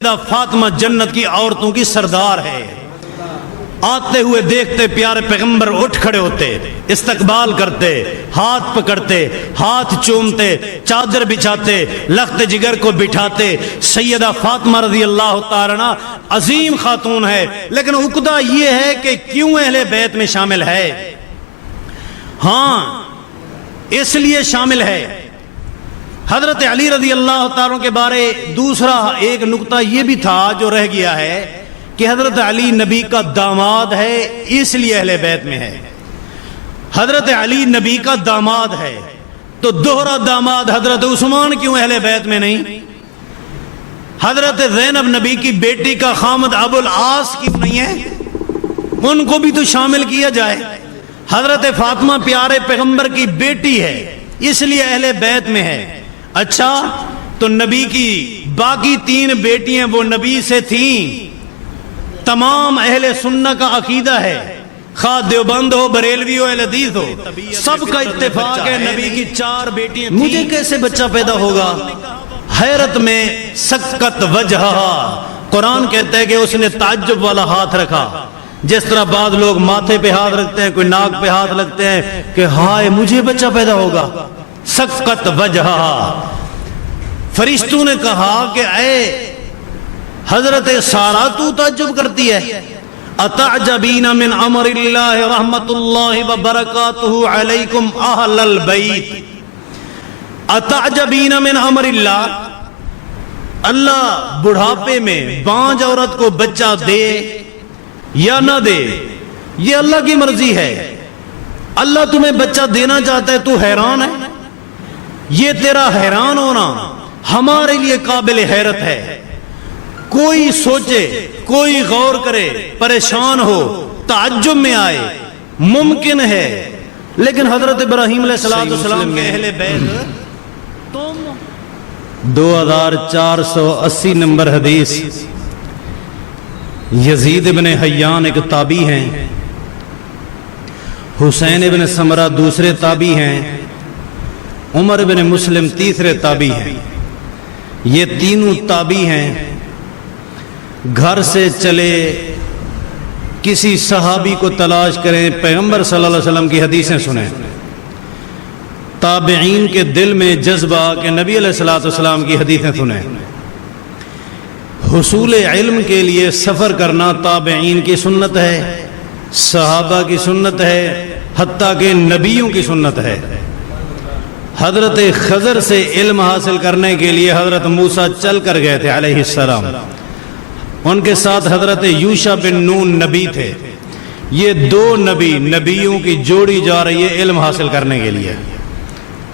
فاطمہ جنت کی عورتوں کی سردار ہے۔ آتے ہوئے دیکھتے پیارے پیغمبر اٹھ کھڑے ہوتے، استقبال کرتے، ہاتھ پکڑتے، ہاتھ چومتے، چادر بچھاتے، لخت جگر کو بٹھاتے۔ سیدہ فاطمہ رضی اللہ تعالیٰ عنہ عظیم خاتون ہے، لیکن عقدہ یہ ہے کہ کیوں اہل بیت میں شامل ہے؟ ہاں اس لیے شامل ہے، حضرت علی رضی اللہ تعالیٰ کے بارے دوسرا ایک نقطہ یہ بھی تھا جو رہ گیا ہے کہ حضرت علی نبی کا داماد ہے، اس لیے اہل بیت میں ہے۔ حضرت علی نبی کا داماد ہے تو دوہرا داماد حضرت عثمان کیوں اہل بیت میں نہیں؟ حضرت زینب نبی کی بیٹی کا خامد ابو العاص کیوں نہیں ہے؟ ان کو بھی تو شامل کیا جائے۔ حضرت فاطمہ پیارے پیغمبر کی بیٹی ہے، اس لیے اہل بیت میں ہے۔ اچھا تو نبی کی باقی تین بیٹیاں وہ نبی سے تھیں، تمام اہل سنہ کا عقیدہ ہے، خواہ دیوبند ہو، بریلوی ہو، اہل حدیث ہو، سب کا اتفاق ہے نبی کی چار بیٹیاں تھیں۔ مجھے کیسے بچہ پیدا ہوگا؟ حیرت میں سکت وجہا، قرآن کہتا ہے کہ اس نے تعجب والا ہاتھ رکھا، جس طرح بعض لوگ ماتھے پہ ہاتھ رکھتے ہیں، کوئی ناک پہ ہاتھ رکھتے ہیں کہ ہائے مجھے بچہ پیدا ہوگا۔ سکت وجہا، فرشتوں نے کہا کہ اے حضرت سارہ تو تعجب کرتی ہے، اتعجبین من امر اللہ رحمت اللہ وبرکاتہ علیکم اہل البیت، اتعجبین من امر اللہ، اللہ بڑھاپے میں بانجھ عورت کو بچہ دے یا نہ دے یہ اللہ کی مرضی ہے۔ اللہ تمہیں بچہ دینا چاہتا ہے، تو حیران ہے؟ یہ تیرا حیران ہونا ہمارے لیے قابل حیرت ہے۔ کوئی سوچے، کوئی غور کرے، پریشان ہو، تعجب میں آئے، ممکن ہے، لیکن حضرت ابراہیم علیہ السلام کے اہل بیت 2480 نمبر حدیث، یزید ابن حیان ایک تابعی ہیں، حسین ابن سمرہ دوسرے تابعی ہیں، عمر ابن مسلم تیسرے تابعی ہیں۔ یہ تینوں تابعی ہیں، گھر سے چلے کسی صحابی کو تلاش کریں، پیغمبر صلی اللہ علیہ وسلم کی حدیثیں سنیں۔ تابعین کے دل میں جذبہ کہ نبی علیہ السلام کی حدیثیں سنیں۔ حصول علم کے لیے سفر کرنا تابعین کی سنت ہے، صحابہ کی سنت ہے، حتیٰ کہ نبیوں کی سنت ہے۔ حضرت خضر سے علم حاصل کرنے کے لیے حضرت موسیٰ چل کر گئے تھے علیہ السلام، ان کے ساتھ حضرت یوشع بن نون نبی تھے۔ یہ دو نبیوں کی جوڑی جا رہی ہے علم حاصل کرنے کے لیے۔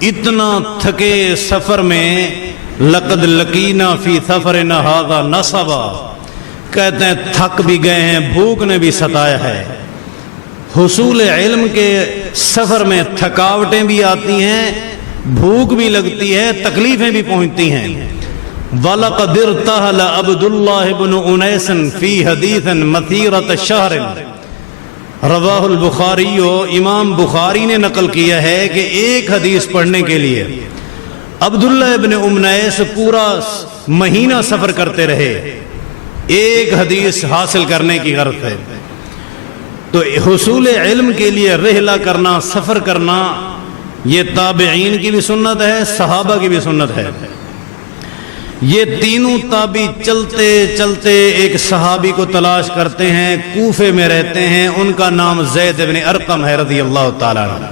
اتنا تھکے سفر میں، لقد لقینا فی سفرنا ھذا نصبا، کہتے ہیں تھک بھی گئے ہیں، بھوک نے بھی ستایا ہے۔ حصول علم کے سفر میں تھکاوٹیں بھی آتی ہیں، بھوک بھی لگتی ہے، تکلیفیں بھی پہنچتی ہیں۔ وَلَقَدِ ارْتَحَلَ عَبْدُ اللَّهِ بْنُ أُنَيْسٍ فِي حَدِيثٍ مَثِيرَةَ شَهْرٍ، رواہ البخاری، امام بخاری نے نقل کیا ہے کہ ایک حدیث پڑھنے کے لیے عبداللہ ابن انیس پورا مہینہ سفر کرتے رہے، ایک حدیث حاصل کرنے کی غرض ہے۔ تو حصول علم کے لیے رحلہ کرنا، سفر کرنا، یہ تابعین کی بھی سنت ہے، صحابہ کی بھی سنت ہے۔ یہ تینوں تابعی چلتے چلتے ایک صحابی کو تلاش کرتے ہیں، کوفے میں رہتے ہیں، ان کا نام زید بن ارقم ہے رضی اللہ تعالیٰ عنہ۔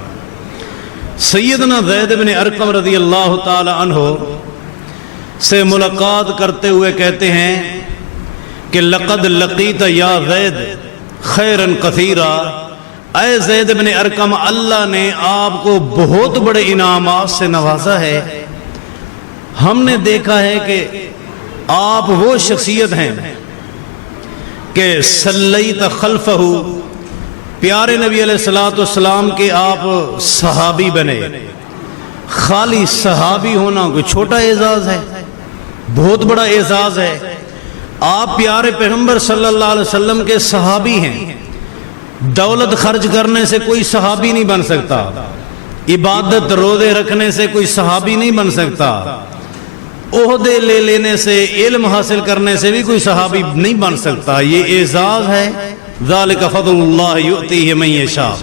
سیدنا زید بن ارقم رضی اللہ تعالیٰ عنہ سے ملاقات کرتے ہوئے کہتے ہیں کہ لقد لقیت یا زید خیرا کثیرا، اے زید بن ارقم اللہ نے آپ کو بہت بڑے انعامات سے نوازا ہے۔ ہم نے دیکھا ہے کہ آپ وہ شخصیت ہیں کہ صلیت خلفہ، پیارے نبی علیہ السلام کے آپ صحابی بنے۔ خالی صحابی ہونا کوئی چھوٹا اعزاز ہے، بہت بڑا اعزاز ہے۔ آپ پیارے پیغمبر صلی اللہ علیہ وسلم کے صحابی ہیں۔ دولت خرچ کرنے سے کوئی صحابی نہیں بن سکتا، عبادت روزے رکھنے سے کوئی صحابی نہیں بن سکتا، عہدے لے لینے سے، علم حاصل کرنے سے بھی کوئی صحابی نہیں بن سکتا، یہ اعزاز ہے۔ ذالک فضل اللہ یؤتیہ من یشاء۔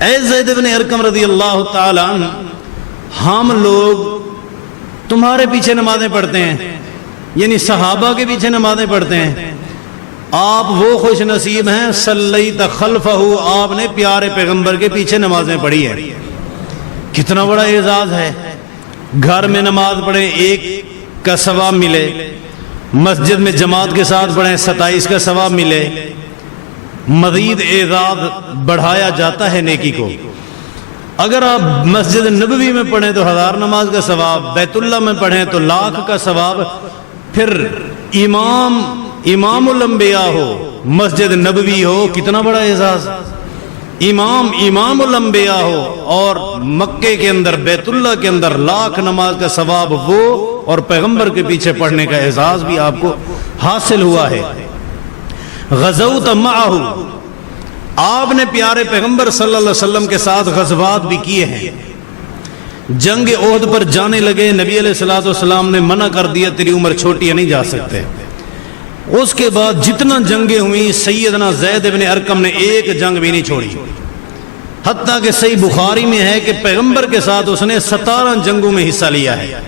اے زید بن ارقم رضی اللہ تعالی عنہ، ہم لوگ تمہارے پیچھے نمازیں پڑھتے ہیں، یعنی صحابہ کے پیچھے نمازیں پڑھتے ہیں، آپ وہ خوش نصیب ہیں صلیت خلفہ، آپ نے پیارے پیغمبر کے پیچھے نمازیں پڑھی ہیں۔ کتنا بڑا اعزاز ہے۔ گھر میں نماز پڑھیں 1 کا ثواب ملے، مسجد میں جماعت کے ساتھ پڑھیں 27 کا ثواب ملے۔ مزید اعزاز بڑھایا جاتا ہے نیکی کو۔ اگر آپ مسجد نبوی میں پڑھیں تو 1000 نماز کا ثواب، بیت اللہ میں پڑھیں تو 1,00,000 کا ثواب۔ پھر امام الانبیاء ہو، مسجد نبوی ہو، کتنا بڑا اعزاز۔ امام الانبیاء ہو اور مکے کے اندر بیت اللہ کے اندر 1,00,000 نماز کا ثواب وہ، اور پیغمبر کے پیچھے پڑھنے کا اعزاز بھی آپ کو حاصل ہوا ہے۔ غزوت معہ، آپ نے پیارے پیغمبر صلی اللہ علیہ وسلم کے ساتھ غزوات بھی کیے ہیں۔ جنگ احد پر جانے لگے، نبی علیہ الصلوۃ والسلام نے منع کر دیا، تیری عمر چھوٹی ہے، نہیں جا سکتے۔ اس کے بعد جتنا جنگیں ہوئیں، سیدنا زید بن ارقم نے ایک جنگ بھی نہیں چھوڑی، حتیٰ کہ صحیح بخاری میں ہے کہ پیغمبر کے ساتھ اس نے 17 جنگوں میں حصہ لیا ہے۔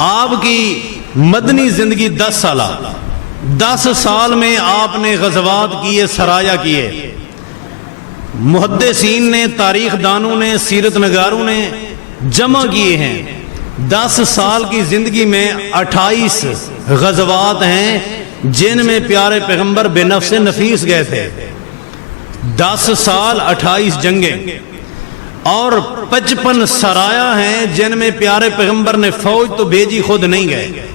آپ کی مدنی زندگی 10 سالہ، 10 سال میں آپ نے غزوات کیے، سرایا کیے۔ محدثین نے، تاریخ دانوں نے، سیرت نگاروں نے جمع کیے ہیں 10 سال کی زندگی میں 28 غزوات ہیں جن میں پیارے پیغمبر بے نفس نفیس گئے تھے۔ 10 سال 28 جنگیں اور 55 سرایا ہیں جن میں پیارے پیغمبر نے فوج تو بھیجی، خود نہیں گئے۔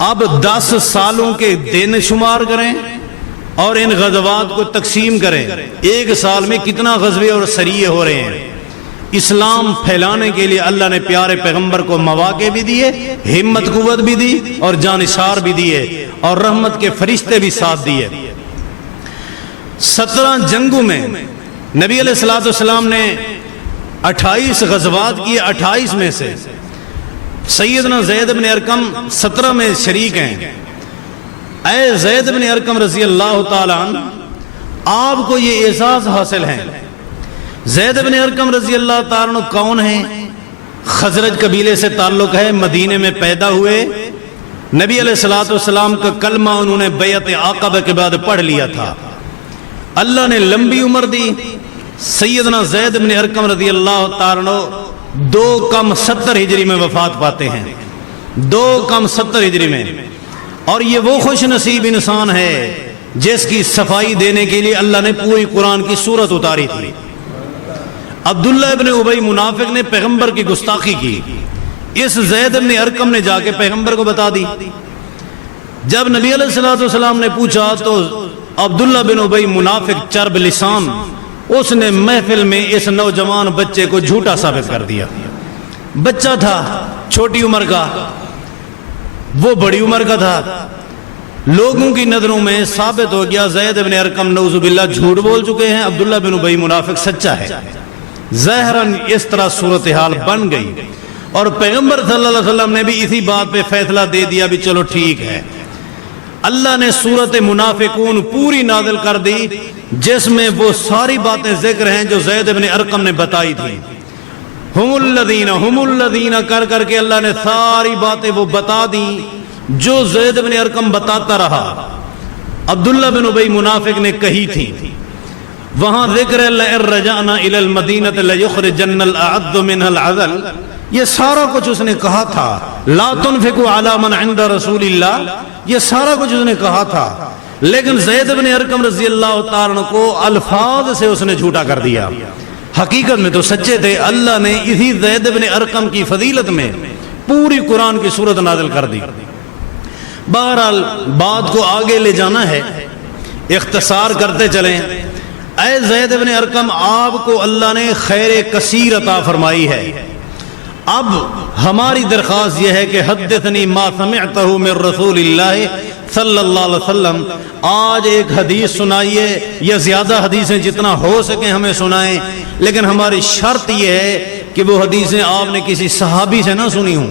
اب 10 سالوں کے دن شمار کریں اور ان غزوات کو تقسیم کریں، ایک سال میں کتنا غزوے اور سریے ہو رہے ہیں۔ اسلام پھیلانے کے لیے اللہ نے پیارے پیغمبر کو مواقع بھی دیے، ہمت قوت بھی دی اور جانشار بھی دیے، اور رحمت کے فرشتے بھی ساتھ دیے۔ 17 جنگوں میں نبی علیہ الصلوۃ والسلام نے 28 غزوات کیے۔ 28 میں سے سیدنا زید بن ارقم 17 میں شریک ہیں۔ اے زید بن ارقم رضی اللہ تعالی عنہ، آپ کو یہ اعزاز حاصل ہے۔ زید بن ارقم رضی اللہ تعالی عنہ کون ہیں؟ خزرج قبیلے سے تعلق ہے، مدینے میں پیدا ہوئے۔ نبی علیہ الصلوۃ والسلام کا کلمہ انہوں نے بیعت عقبہ کے بعد پڑھ لیا تھا۔ اللہ نے لمبی عمر دی۔ سیدنا زید بن ارقم رضی اللہ تعالی عنہ 2 کم 70 ہجری میں وفات پاتے ہیں، 2 کم 70 ہجری میں۔ اور یہ وہ خوش نصیب انسان ہے جس کی صفائی دینے کے لیے اللہ نے پوری قرآن کی سورت اتاری تھی۔ عبداللہ ابن ابی منافق نے پیغمبر کی گستاخی کی، اس زید بن ارقم نے جا کے پیغمبر کو بتا دی۔ جب نبی علیہ الصلوۃ والسلام نے پوچھا تو عبداللہ بن ابی منافق چرب لسان، اس نے محفل میں اس نوجوان بچے کو جھوٹا ثابت کر دیا۔ بچہ تھا چھوٹی عمر کا، وہ بڑی عمر کا تھا۔ لوگوں کی نظروں میں ثابت ہو گیا زید بن ارقم نعوذ باللہ جھوٹ بول چکے ہیں، عبداللہ بن ابی منافق سچا ہے۔ ظاہراً اس طرح صورتحال بن گئی، اور پیغمبر صلی اللہ علیہ وسلم نے بھی اسی بات پہ فیصلہ دے دیا بھی چلو ٹھیک ہے۔ اللہ نے سورت منافقون پوری نازل کر دی، جس میں وہ ساری باتیں ذکر ہیں جو زید بن ارقم نے بتائی تھی۔ ہم الذین کر کر کے اللہ نے ساری باتیں وہ بتا دیں جو زید بن ارقم بتاتا رہا، عبداللہ بن ابی منافق نے کہی تھی۔ وہاں ذکر ہے لئن رجعنا الی المدینہ لیخرجن الاعز منها العذل، یہ سارا کچھ اس نے کہا تھا۔ لا تنفقوا علی من عند رسول اللہ، یہ سارا کچھ اس نے کہا تھا، لیکن زید بن ارقم رضی اللہ تعالیٰ عنہ کو الفاظ سے اس نے جھوٹا کر دیا، حقیقت میں تو سچے تھے۔ اللہ نے اسی زید بن ارقم کی فضیلت میں پوری قرآن کی سورت نازل کر دی۔ بہرحال بات کو آگے لے جانا ہے، اختصار کرتے چلیں۔ اے زید بن ارقم، آپ کو اللہ نے خیر کثیر عطا فرمائی ہے۔ اب ہماری درخواست یہ ہے کہ حدثنی ما سمعتہ من رسول اللہ صلی اللہ علیہ وسلم، آج ایک حدیث سنائیے، یا زیادہ حدیثیں جتنا ہو سکیں ہمیں سنائیں، لیکن ہماری شرط یہ ہے کہ وہ حدیثیں آپ نے کسی صحابی سے نہ سنی ہوں،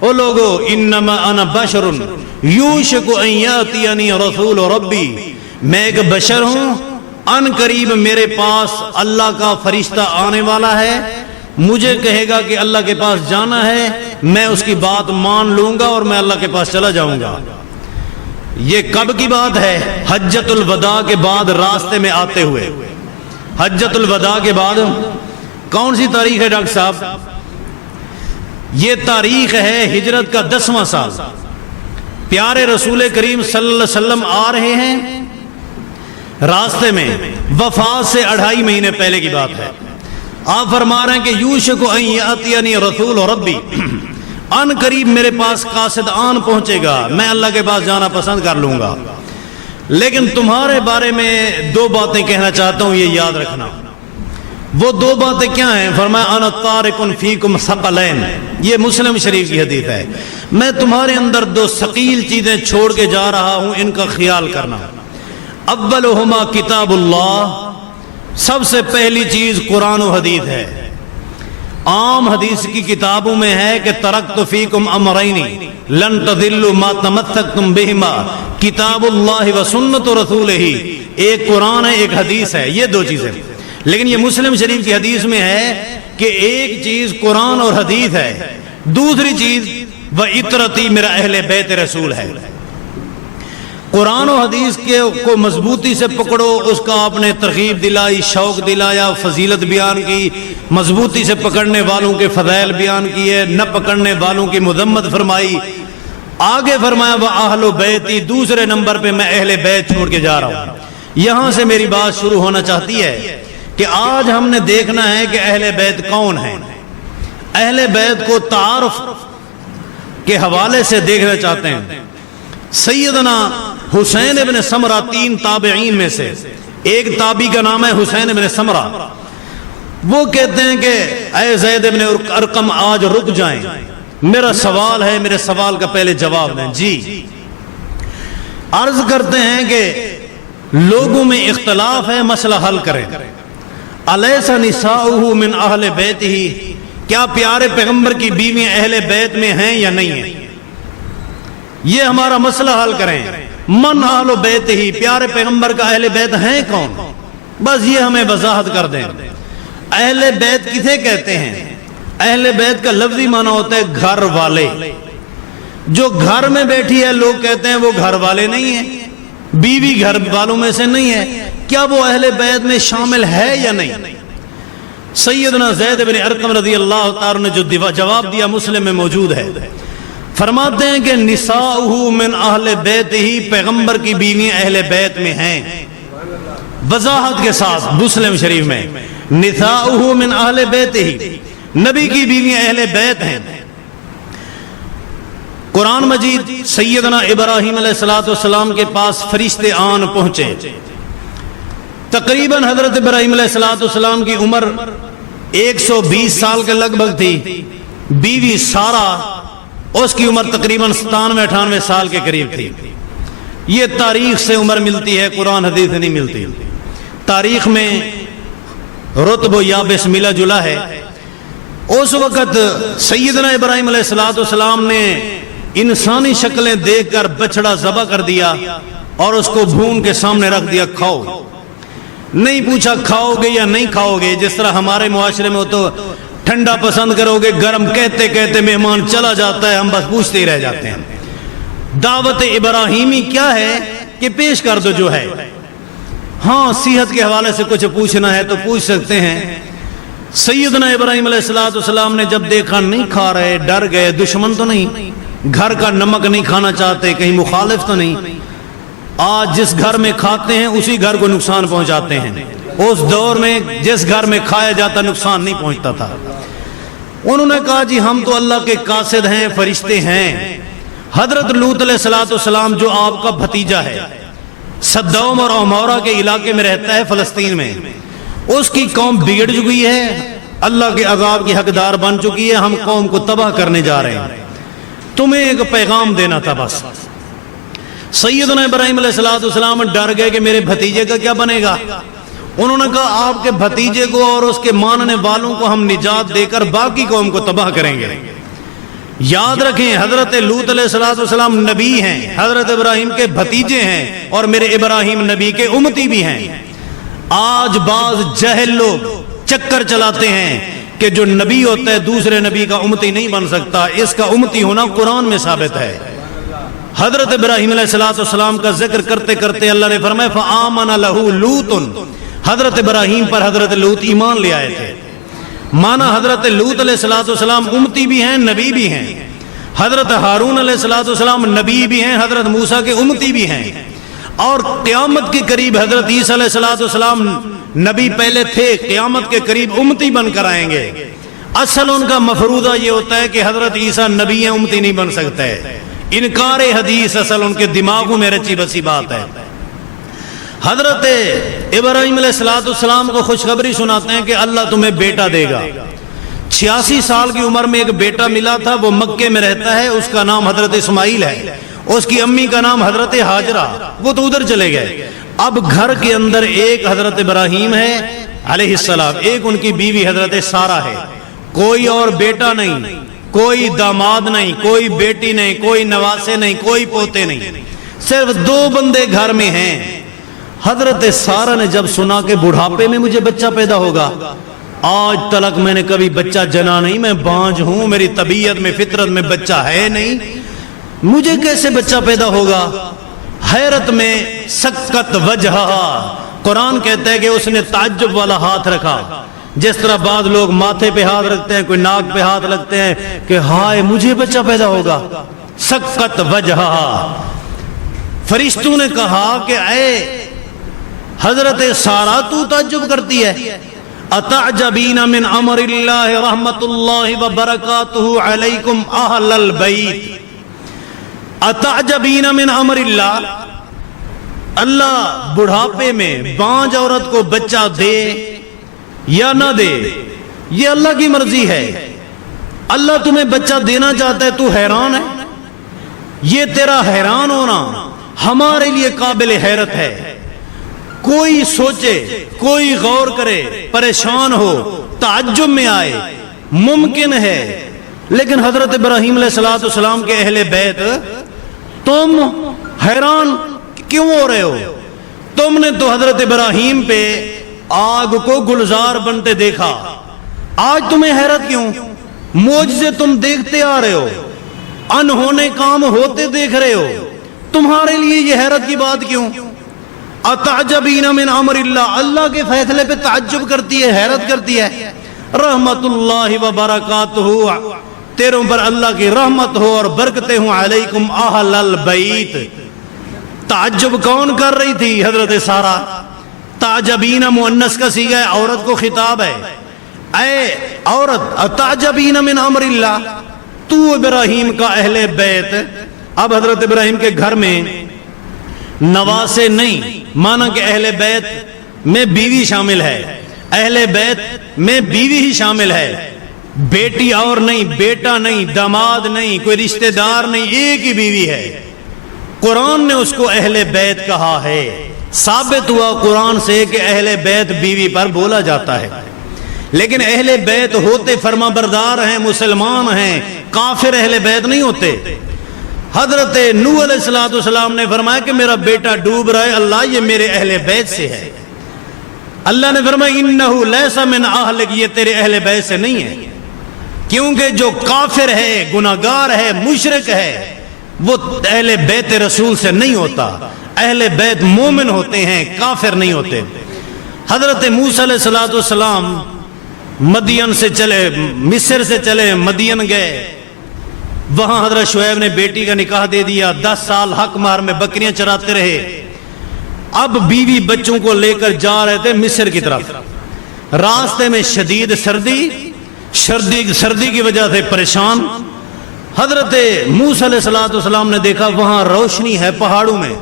او لوگو انما انا بشر یوشک ان یاتینی رسول ربی، میں ایک بشر ہوں، ان قریب میرے پاس اللہ کا فرشتہ آنے والا ہے، مجھے کہے گا کہ اللہ کے پاس جانا ہے، میں اس کی بات مان لوں گا اور میں اللہ کے پاس چلا جاؤں گا۔ یہ کب کی بات ہے؟ حجۃ الوداع کے بعد راستے میں آتے ہوئے۔ حجۃ الوداع کے بعد کون سی تاریخ ہے ڈاکٹر صاحب؟ یہ تاریخ ہے ہجرت کا 10واں سال۔ پیارے رسول کریم صلی اللہ علیہ وسلم آ رہے ہیں، راستے میں وفات سے 2.5 مہینے پہلے کی بات ہے۔ آپ فرما رہے ہیں کہ یوشک ان یاتینی رسول ربی، ان قریب میرے پاس قاصد آن پہنچے گا، میں اللہ کے پاس جانا پسند کر لوں گا، لیکن تمہارے بارے میں 2 باتیں کہنا چاہتا ہوں، یہ یاد رکھنا۔ وہ 2 باتیں کیا ہیں؟ فرمایا انا تارک فیکم ثقلین، یہ مسلم شریف کی حدیث ہے، میں تمہارے اندر 2 ثقیل چیزیں چھوڑ کے جا رہا ہوں، ان کا خیال کرنا۔ اولہما کتاب اللہ، سب سے پہلی چیز قرآن و حدیث ہے۔ عام حدیث کی کتابوں میں ہے کہ ترکت فیکم امرین لن تضلوا ما تمسکتم بہما، کتاب اللہ و سنت رسولہ، ایک قرآن ہے ایک حدیث ہے، یہ 2 چیزیں۔ لیکن یہ مسلم شریف کی حدیث میں ہے کہ ایک چیز قرآن اور حدیث ہے، دوسری چیز وَإِطْرَتِي میرا اہل بیت رسول ہے۔ قرآن و حدیث کو مضبوطی سے پکڑو، اس کا آپ نے ترغیب دلائی، شوق دلایا، فضیلت بیان کی، مضبوطی سے پکڑنے والوں کے فضائل بیان کیے، نہ پکڑنے والوں کی مذمت فرمائی۔ آگے فرمایا وَأَهْلُ بَيْتِي، دوسرے نمبر پہ میں اہل بیت چھوڑ کے جا رہا ہوں۔ یہاں سے میری بات شروع ہونا چاہتی ہے کہ آج ہم نے دیکھنا ہے کہ اہل بیت کون ہیں۔ اہل بیت کو تعارف کے حوالے سے دیکھنا چاہتے ہیں۔ سیدنا حسین ابن سمرہ 3 تابعین میں سے ایک تابعی کا نام ہے حسین ابن سمرہ، وہ کہتے ہیں کہ اے زید ابن ارقم آج رک جائیں، میرا سوال ہے، میرے سوال کا پہلے جواب دیں۔ جی، عرض کرتے ہیں کہ لوگوں میں اختلاف ہے، مسئلہ حل کریں۔ الیس نساؤہ من اہل بیتہ، کیا پیارے پیغمبر کی بیویاں اہل بیت میں ہیں یا نہیں ہیں؟ یہ ہمارا مسئلہ حل کریں۔ من اہل بیت ہی، پیارے پیغمبر کا اہل بیت ہیں کون؟ بس یہ ہمیں وضاحت کر دیں۔ اہل بیت کسے کہتے ہیں؟ اہل بیت کا لفظی معنی ہوتا ہے گھر والے۔ جو گھر میں بیٹھی ہے لوگ کہتے ہیں وہ گھر والے نہیں ہیں، بیوی گھر والوں میں سے نہیں ہے، کیا وہ اہل بیت میں شامل ہے یا نہیں؟ سیدنا زید بن ارقم رضی اللہ تعالیٰ نے جو جواب دیا مسلم میں موجود ہے، فرماتے ہیں کہ نساؤہ من اہل بیت ہی، پیغمبر کی بیویاں اہل بیت میں ہیں، وضاحت کے ساتھ مسلم شریف میں نساؤہ من اہل بیت ہی، نبی کی بیویاں اہل بیت ہیں۔ قرآن مجید سیدنا ابراہیم علیہ السلام کے پاس فرشتے آن پہنچے، تقریباً حضرت ابراہیم علیہ السلام کی عمر 120 سال کے لگ بھگ تھی، بیوی سارا اس کی عمر تقریباً 97-98 سال کے قریب تھی۔ یہ تاریخ سے عمر ملتی ہے، قرآن حدیث نہیں ملتی۔ تاریخ میں رتب و یابس ملا جلا ہے۔ اس وقت سیدنا ابراہیم علیہ السلام نے انسانی شکلیں دیکھ کر بچڑا ذبح کر دیا اور اس کو بھون کے سامنے رکھ دیا، کھاؤ۔ نہیں پوچھا کھاؤ گے یا نہیں کھاؤ گے، جس طرح ہمارے معاشرے میں ہو تو ٹھنڈا پسند کرو گے، گرم کہتے کہتے مہمان چلا جاتا ہے، ہم بس پوچھتے ہی رہ جاتے ہیں۔ دعوت ابراہیمی کیا ہے کہ پیش کر دو جو ہے۔ ہاں، صحت کے حوالے سے کچھ پوچھنا ہے تو پوچھ سکتے ہیں۔ سیدنا ابراہیم علیہ السلام نے جب دیکھا نہیں کھا رہے، ڈر گئے، دشمن تو نہیں، گھر کا نمک نہیں کھانا چاہتے، کہیں مخالف تو نہیں۔ آج جس گھر میں کھاتے ہیں اسی گھر کو نقصان پہنچاتے ہیں، اس دور میں جس گھر میں کھایا جاتا نقصان نہیں پہنچتا تھا۔ انہوں نے کہا جی ہم تو اللہ کے قاصد ہیں، فرشتے ہیں۔ حضرت لوط علیہ السلام جو آپ کا بھتیجا ہے، صدوم اور عمورہ کے علاقے میں رہتا ہے فلسطین میں، اس کی قوم بگڑ چکی ہے، اللہ کے عذاب کی حقدار بن چکی ہے، ہم قوم کو تباہ کرنے جا رہے ہیں، تمہیں ایک پیغام دینا تھا بس۔ سیدنا ابراہیم علیہ السلام ڈر گئے کہ میرے بھتیجے کا کیا بنے گا۔ انہوں نے کہا آپ کے بھتیجے کو اور اس کے ماننے والوں کو ہم نجات دے کر باقی قوم کو تباہ کریں گے، یاد رکھیں حضرت لوط علیہ السلام نبی ہیں، حضرت ابراہیم کے بھتیجے ہیں، اور میرے ابراہیم نبی کے امتی بھی ہیں۔ آج بعض جاہل لوگ چکر چلاتے ہیں کہ جو نبی ہوتا ہے دوسرے نبی کا امتی نہیں بن سکتا، اس کا امتی ہونا قرآن میں ثابت ہے۔ حضرت ابراہیم علیہ السلام کا ذکر کرتے کرتے اللہ نے فرمایا فآمن لہ لوط، حضرت ابراہیم پر حضرت لوط ایمان لے آئے تھے۔ مانا حضرت لوط علیہ السلام امتی بھی ہیں، نبی بھی ہیں۔ حضرت ہارون علیہ السلام نبی بھی ہیں، حضرت موسیٰ کے امتی بھی ہیں، اور قیامت کے قریب حضرت عیسیٰ علیہ السلام نبی پہلے تھے، قیامت کے قریب امتی بن کر آئیں گے۔ اصل ان کا مفروضہ یہ ہوتا ہے کہ حضرت عیسیٰ نبی ہیں، امتی نہیں بن سکتے۔ انکار حدیث اصل ان کے دماغوں میں رچی بسی بات ہے۔ حضرت ابراہیم علیہ السلام کو خوشخبری سناتے ہیں کہ اللہ تمہیں بیٹا دے گا۔ 86 سال کی عمر میں ایک بیٹا ملا تھا، وہ مکے میں رہتا ہے، اس کا نام حضرت اسماعیل ہے، اس کی امی کا نام حضرت ہاجرہ، وہ تو ادھر چلے گئے۔ اب گھر کے اندر ایک حضرت ابراہیم ہے علیہ السلام، ایک ان کی بیوی حضرت سارہ ہے، کوئی اور بیٹا نہیں، کوئی داماد نہیں، کوئی بیٹی نہیں، کوئی نواسے نہیں، کوئی پوتے نہیں، صرف 2 بندے گھر میں ہیں۔ حضرت سارہ نے جب سنا کہ بڑھاپے میں مجھے بچہ پیدا ہوگا، آج تلک میں نے کبھی بچہ جنا نہیں، میں بانجھ ہوں، میری طبیعت میں فطرت میں بچہ ہے نہیں، مجھے کیسے بچہ پیدا ہوگا؟ حیرت میں سکت وجہا، قرآن کہتا ہے کہ اس نے تعجب والا ہاتھ رکھا، جس طرح بعض لوگ ماتھے پہ ہاتھ رکھتے ہیں، کوئی ناک پہ ہاتھ رکھتے ہیں کہ ہائے مجھے بچہ پیدا ہوگا۔ سکت وجہا، فرشتوں نے کہا کہ اے حضرت سارہ تو تعجب کرتی ہے، اتعجبین من امر اللہ رحمت اللہ وبرکاتہ علیکم اہل البیت، اتعجبین من امر اللہ، اللہ بڑھاپے میں بانجھ عورت کو بچہ دے یا نہ دے یہ اللہ کی مرضی ہے، اللہ تمہیں بچہ دینا چاہتا ہے، تو حیران ہے؟ یہ تیرا حیران ہونا ہمارے لیے قابل حیرت ہے۔ کوئی سوچے، کوئی غور کرے، پریشان ہو، تعجب میں آئے، ممکن ہے، لیکن حضرت ابراہیم علیہ السلام کے اہل بیت تم حیران کیوں ہو رہے ہو؟ تم نے تو حضرت ابراہیم پہ آگ کو گلزار بنتے دیکھا، آج تمہیں حیرت کیوں؟ معجزے تم دیکھتے آ رہے ہو، انہونے کام ہوتے دیکھ رہے ہو، تمہارے لیے یہ حیرت کی بات کیوں؟ اتعجبین من امر اللہ، اللہ کے فیصلے پہ تعجب کرتی ہے، حیرت کرتی ہے۔ رحمت اللہ وبرکاتہ، تیروں پر اللہ کی رحمت ہو اور برکتیں ہوں، علیکم اہل البیت۔ تعجب کون کر رہی تھی؟ حضرت سارہ۔ تعجبین مؤنث کا صیغہ ہے، عورت کو خطاب ہے، اے عورت اتعجبین من امر اللہ، تو ابراہیم کا اہل بیت۔ اب حضرت ابراہیم کے گھر میں نواسے نہیں، مانا کہ اہل بیت میں بیوی شامل ہے، اہل بیت میں بیوی ہی شامل ہے، بیٹی اور نہیں، بیٹا نہیں، داماد نہیں، کوئی رشتہ دار نہیں، ایک ہی بیوی ہے۔ قرآن نے اس کو اہل بیت کہا ہے، ثابت ہوا قرآن سے کہ اہل بیت بیوی پر بولا جاتا ہے، لیکن اہل بیت ہوتے فرما بردار ہیں، مسلمان ہیں، کافر اہل بیت نہیں ہوتے۔ حضرت نوح علیہ السلام نے فرمایا کہ میرا بیٹا ڈوب رہا ہے، اللہ یہ میرے اہل بیت سے ہے۔ اللہ نے فرمایا انہو لیس من اہلک، یہ تیرے اہل بیت سے نہیں ہے، کیونکہ جو کافر ہے، گناہگار ہے، مشرک ہے، وہ اہل بیت رسول سے نہیں ہوتا۔ اہل بیت مومن ہوتے ہیں، کافر نہیں ہوتے۔ حضرت موسیٰ علیہ السلام مدین سے چلے، مصر سے چلے، مدین گئے، وہاں حضرت شعیب نے بیٹی کا نکاح دے دیا، 10 سال حق مہر میں بکریاں چراتے رہے۔ اب بیوی بچوں کو لے کر جا رہے تھے مصر کی طرف، راستے میں شدید سردی کی وجہ سے پریشان۔ حضرت موسیٰ علیہ السلام نے دیکھا وہاں روشنی ہے پہاڑوں میں،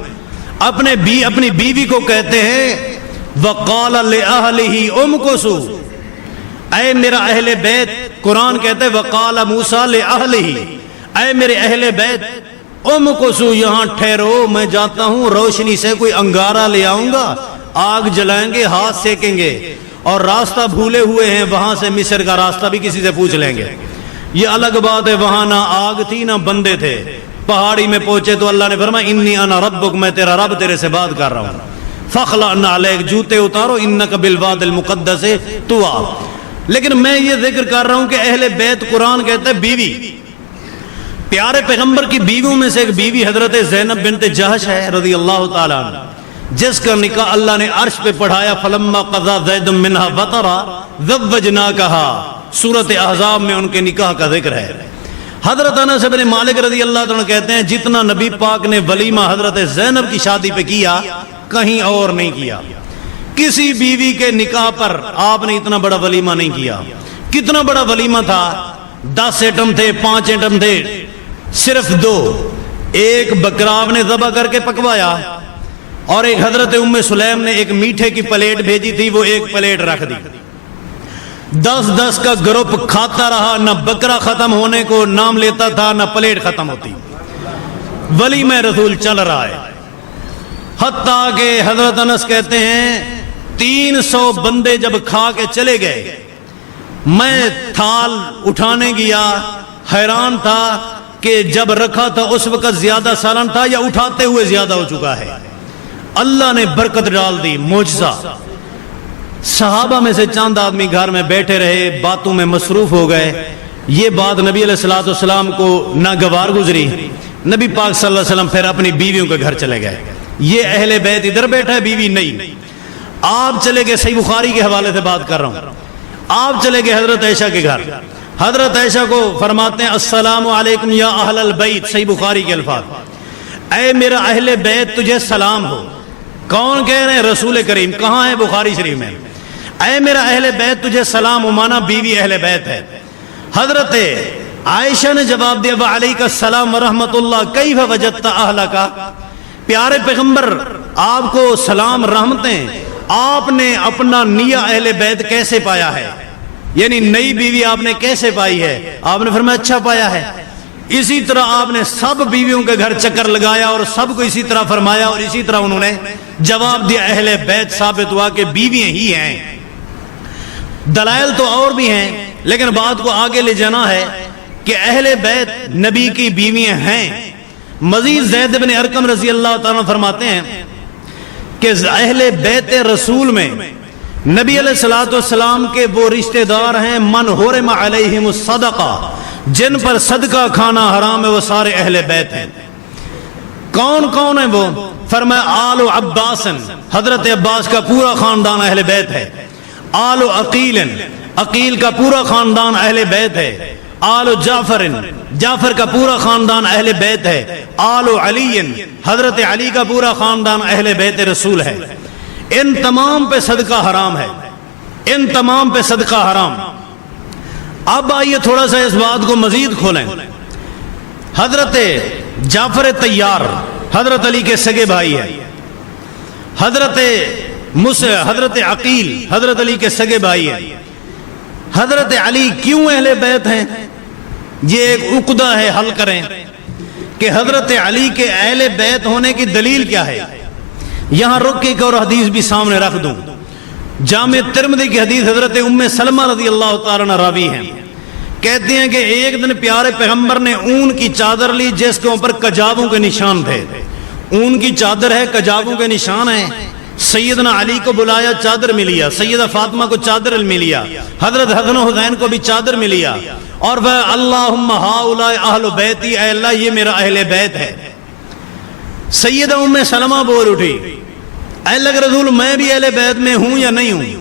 اپنی بیوی کو کہتے ہیں وَقَالَ لِأَهْلِهِ أُمْكُثُوا، اے میرا اہل بیت، قرآن کہتے ہیں وَقَالَ مُوسَىٰ لِأَهْلِهِ، اے میرے اہل بیت امکثوا، یہاں ٹھہرو، میں جاتا ہوں، روشنی سے کوئی انگارہ لے آؤں گا، آگ جلائیں گے، ہاتھ سیکیں گے، اور راستہ بھولے ہوئے ہیں، وہاں سے مصر کا راستہ بھی کسی سے پوچھ لیں گے۔ یہ الگ بات ہے وہاں نہ آگ تھی نہ بندے تھے. پہاڑی میں پہنچے تو اللہ نے فرمایا انی انا ربک، میں تیرا رب تیرے سے بات کر رہا ہوں. فخلع نعلیک، جوتے اتارو، انک بالواد المقدس طویٰ. لیکن میں یہ ذکر کر رہا ہوں کہ اہل بیت قرآن کہتا ہے بیوی. پیارے پیغمبر کی بیویوں میں سے ایک بیوی حضرت زینب بنت جہش ہے رضی اللہ تعالیٰ عنہ، جس کا نکاح اللہ نے عرش پہ پڑھایا. فلما قضا زید منہا وطرا زوجناکہا، سورۃ احزاب میں ان کے نکاح کا ذکر ہے. حضرت انس بن مالک رضی اللہ عنہ کہتے ہیں جتنا نبی پاک نے ولیمہ حضرت زینب کی شادی پہ کیا کہیں اور نہیں کیا. کسی بیوی کے نکاح پر آپ نے اتنا بڑا ولیمہ نہیں کیا. کتنا بڑا ولیمہ تھا؟ 10 ایٹم تھے، 5 ایٹم تھے، صرف 2. ایک بکرا آپ نے ذبح کر کے پکوایا، اور ایک حضرت ام سلیم نے ایک میٹھے کی پلیٹ بھیجی تھی، وہ ایک پلیٹ رکھ دی. 10 کا گروپ کھاتا رہا، نہ بکرا ختم ہونے کو نام لیتا تھا نہ پلیٹ ختم ہوتی. ولیمہ رسول چل رہا ہے. حتیٰ کہ حضرت انس کہتے ہیں 300 بندے جب کھا کے چلے گئے، میں تھال اٹھانے گیا، حیران تھا کہ جب رکھا تھا اس وقت زیادہ سالن تھا یا اٹھاتے ہوئے زیادہ ہو چکا ہے. اللہ نے برکت ڈال دی، معجزہ. صحابہ میں سے چند آدمی گھر میں بیٹھے رہے، باتوں میں مصروف ہو گئے. یہ بات نبی علیہ السلام کو ناگوار گزری. نبی پاک صلی اللہ علیہ وسلم پھر اپنی بیویوں کے گھر چلے گئے. یہ اہل بیت ادھر بیٹھا ہے، بیوی نہیں. آپ چلے گئے، صحیح بخاری کے حوالے سے بات کر رہا ہوں، آپ چلے گئے حضرت عائشہ کے گھر. حضرت عائشہ کو فرماتے ہیں السلام علیکم یا اہل البیت، صحیح بخاری کے الفاظ، اے میرا اہل بیت تجھے سلام ہو. کون کہہ رہے ہیں؟ رسول کریم. کہاں ہے؟ بخاری شریف میں. اے میرا اہل بیت تجھے سلام ہو، مانا بیوی اہل بیت ہے. حضرت عائشہ نے جواب دیا وعلیک السلام ورحمۃ اللہ کیف وجدت اہلک. پیارے پیغمبر آپ کو سلام رحمتیں، آپ نے اپنا نیا اہل بیت کیسے پایا ہے؟ یعنی نئی بیوی آپ نے کیسے پائی ہے؟ آپ نے فرمایا اچھا پایا ہے. اسی طرح آپ نے سب بیویوں کے گھر چکر لگایا اور سب کو اسی طرح فرمایا، اور اسی طرح انہوں نے جواب دیا. اہل بیت ثابت ہوا کہ بیویاں ہی ہیں. دلائل تو اور بھی ہیں، لیکن بات کو آگے لے جانا ہے کہ اہل بیت نبی کی بیویاں ہیں. مزید زید بن ارقم رضی اللہ تعالیٰ فرماتے ہیں کہ اہل بیت رسول میں نبی علیہ السلام کے وہ رشتہ دار ہیں من حرم علیہم الصدقہ، جن پر صدقہ کھانا حرام ہے، وہ سارے اہل بیت ہیں. کون کون ہیں وہ؟ فرمایا آل عباس، حضرت عباس کا پورا خاندان اہل بیت ہے. آل عقیل، عقیل کا پورا خاندان اہل بیت ہے. آل جعفر، جعفر کا پورا خاندان اہل بیت ہے. آل علی، حضرت علی کا پورا خاندان اہل بیت رسول ہے. ان تمام پہ صدقہ حرام ہے، ان تمام پہ صدقہ حرام. اب آئیے تھوڑا سا اس بات کو مزید کھولیں. حضرت جعفر طیار حضرت علی کے سگے بھائی ہے. حضرت عقیل حضرت علی کے سگے بھائی ہے. حضرت علی کیوں اہل بیت ہیں؟ یہ ایک عقدہ ہے، حل کریں کہ حضرت علی کے اہل بیت ہونے کی دلیل کیا ہے. یہاں رک کے ایک اور حدیث بھی سامنے رکھ دوں. جامع ترمذی کی حدیث حضرت ام سلمہ رضی اللہ تعالیٰ عنہ راوی ہیں. کہتے ہیں کہ ایک دن پیارے پیغمبر نے اون کی چادر لی جس کے اوپر کجاووں کے نشان تھے. اون کی چادر ہے، کجاووں کے نشان ہیں. سیدنا علی کو بلایا، چادر ملیا. سیدہ فاطمہ کو چادر ملیا. حضرت حسن و حسین کو بھی چادر ملیا. اور وہ اللہم ہؤلاء اہل بیتی، اے اللہ یہ میرا اہل بیت ہے. سیدہ ام سلمہ بول اٹھی اے اللہ کے رسول میں بھی اہل بیت میں ہوں یا نہیں ہوں؟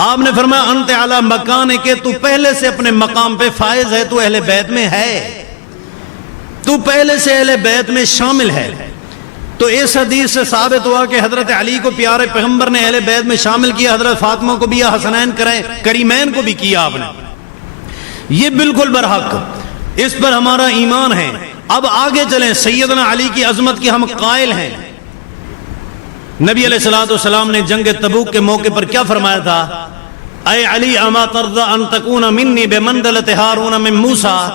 آپ نے فرمایا انت علی مکان، کہ تو پہلے سے اپنے مقام پہ فائز ہے، تو اہل بیت میں ہے، تو پہلے سے اہل بیت میں شامل ہے. تو اس حدیث سے ثابت ہوا کہ حضرت علی کو پیارے پیغمبر نے اہل بیت میں شامل کیا. حضرت فاطمہ کو بھی، حسنین کریمین کو بھی کیا آپ نے. یہ بالکل برحق، اس پر ہمارا ایمان ہے. اب آگے چلیں. سیدنا علی کی عظمت کی ہم قائل ہیں. نبی علیہ السلام نے جنگ تبوک کے موقع پر کیا فرمایا تھا؟ اے علی اما ترضى ان تکون منی بمنزلۃ ہارون من موسیٰ،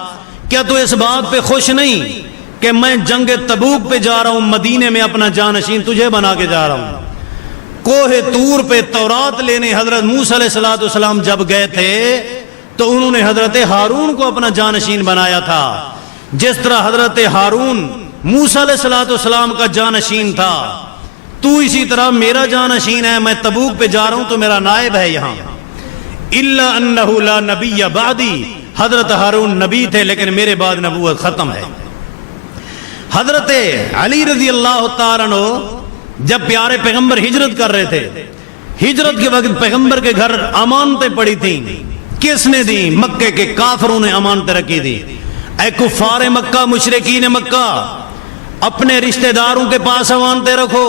کیا تو اس بات پہ خوش نہیں کہ میں جنگ تبوک پہ جا رہا ہوں، مدینے میں اپنا جانشین تجھے بنا کے جا رہا ہوں. کوہ طور پہ تورات لینے حضرت موسیٰ علیہ السلام جب گئے تھے تو انہوں نے حضرت ہارون کو اپنا جانشین بنایا تھا، جس طرح حضرت ہارون موسیٰ علیہ السلام کا جانشین تھا، تو اسی طرح میرا جانشین ہے، میں تبوک پہ جا رہا ہوں تو میرا نائب ہے یہاں۔ الا انہ لا نبی بعدی، حضرت ہارون نبی تھے لیکن میرے بعد نبوت ختم ہے۔ حضرت علی رضی اللہ تعالیٰ عنہ جب پیارے پیغمبر ہجرت کر رہے تھے، ہجرت کے وقت پیغمبر کے گھر امانتیں پڑی تھیں، کس نے دی؟ مکے کے کافروں نے امانتیں رکھی تھی۔ اے کفار مکہ، مشرکین مکہ، اپنے رشتہ داروں کے پاس امانتیں رکھو۔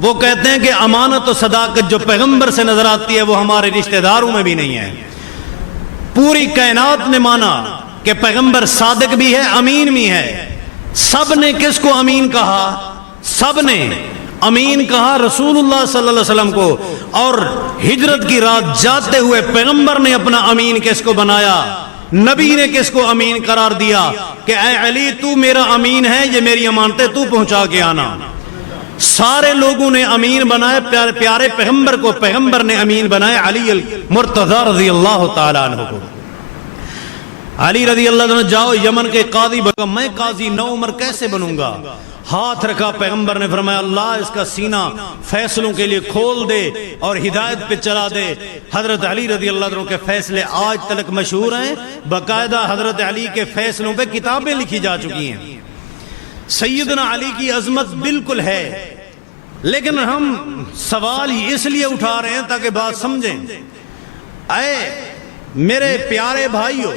وہ کہتے ہیں کہ امانت و صداقت جو پیغمبر سے نظر آتی ہے وہ ہمارے رشتہ داروں میں بھی نہیں ہے۔ پوری کائنات نے مانا کہ پیغمبر صادق بھی ہے، امین بھی ہے۔ سب نے کس کو امین کہا؟ سب نے امین کہا رسول اللہ صلی اللہ علیہ وسلم کو، اور ہجرت کی رات جاتے ہوئے پیغمبر نے اپنا امین کس کو بنایا؟ نبی نے کس کو امین قرار دیا کہ اے علی تو میرا امین ہے، یہ میری امانتیں تو پہنچا کے آنا۔ سارے لوگوں نے امین بنائے پیارے پیغمبر کو، پیغمبر نے امین بنائے علی المرتضی رضی اللہ تعالیٰ عنہ کو۔ علی رضی اللہ عنہ جاؤ یمن کے قاضی بنو، میں قاضی نو عمر کیسے بنوں گا؟ ہاتھ رکھا پیغمبر نے، فرمایا اللہ اس کا سینہ فیصلوں کے لیے کھول دے اور ہدایت پہ چلا دے۔ حضرت علی رضی اللہ عنہ کے فیصلے آج تک مشہور ہیں، باقاعدہ حضرت علی کے فیصلوں پہ کتابیں لکھی جا چکی ہیں۔ سیدنا علی کی عظمت بالکل ہے، لیکن ہم سوال ہی اس لیے اٹھا رہے ہیں تاکہ بات سمجھیں۔ اے میرے پیارے بھائیو،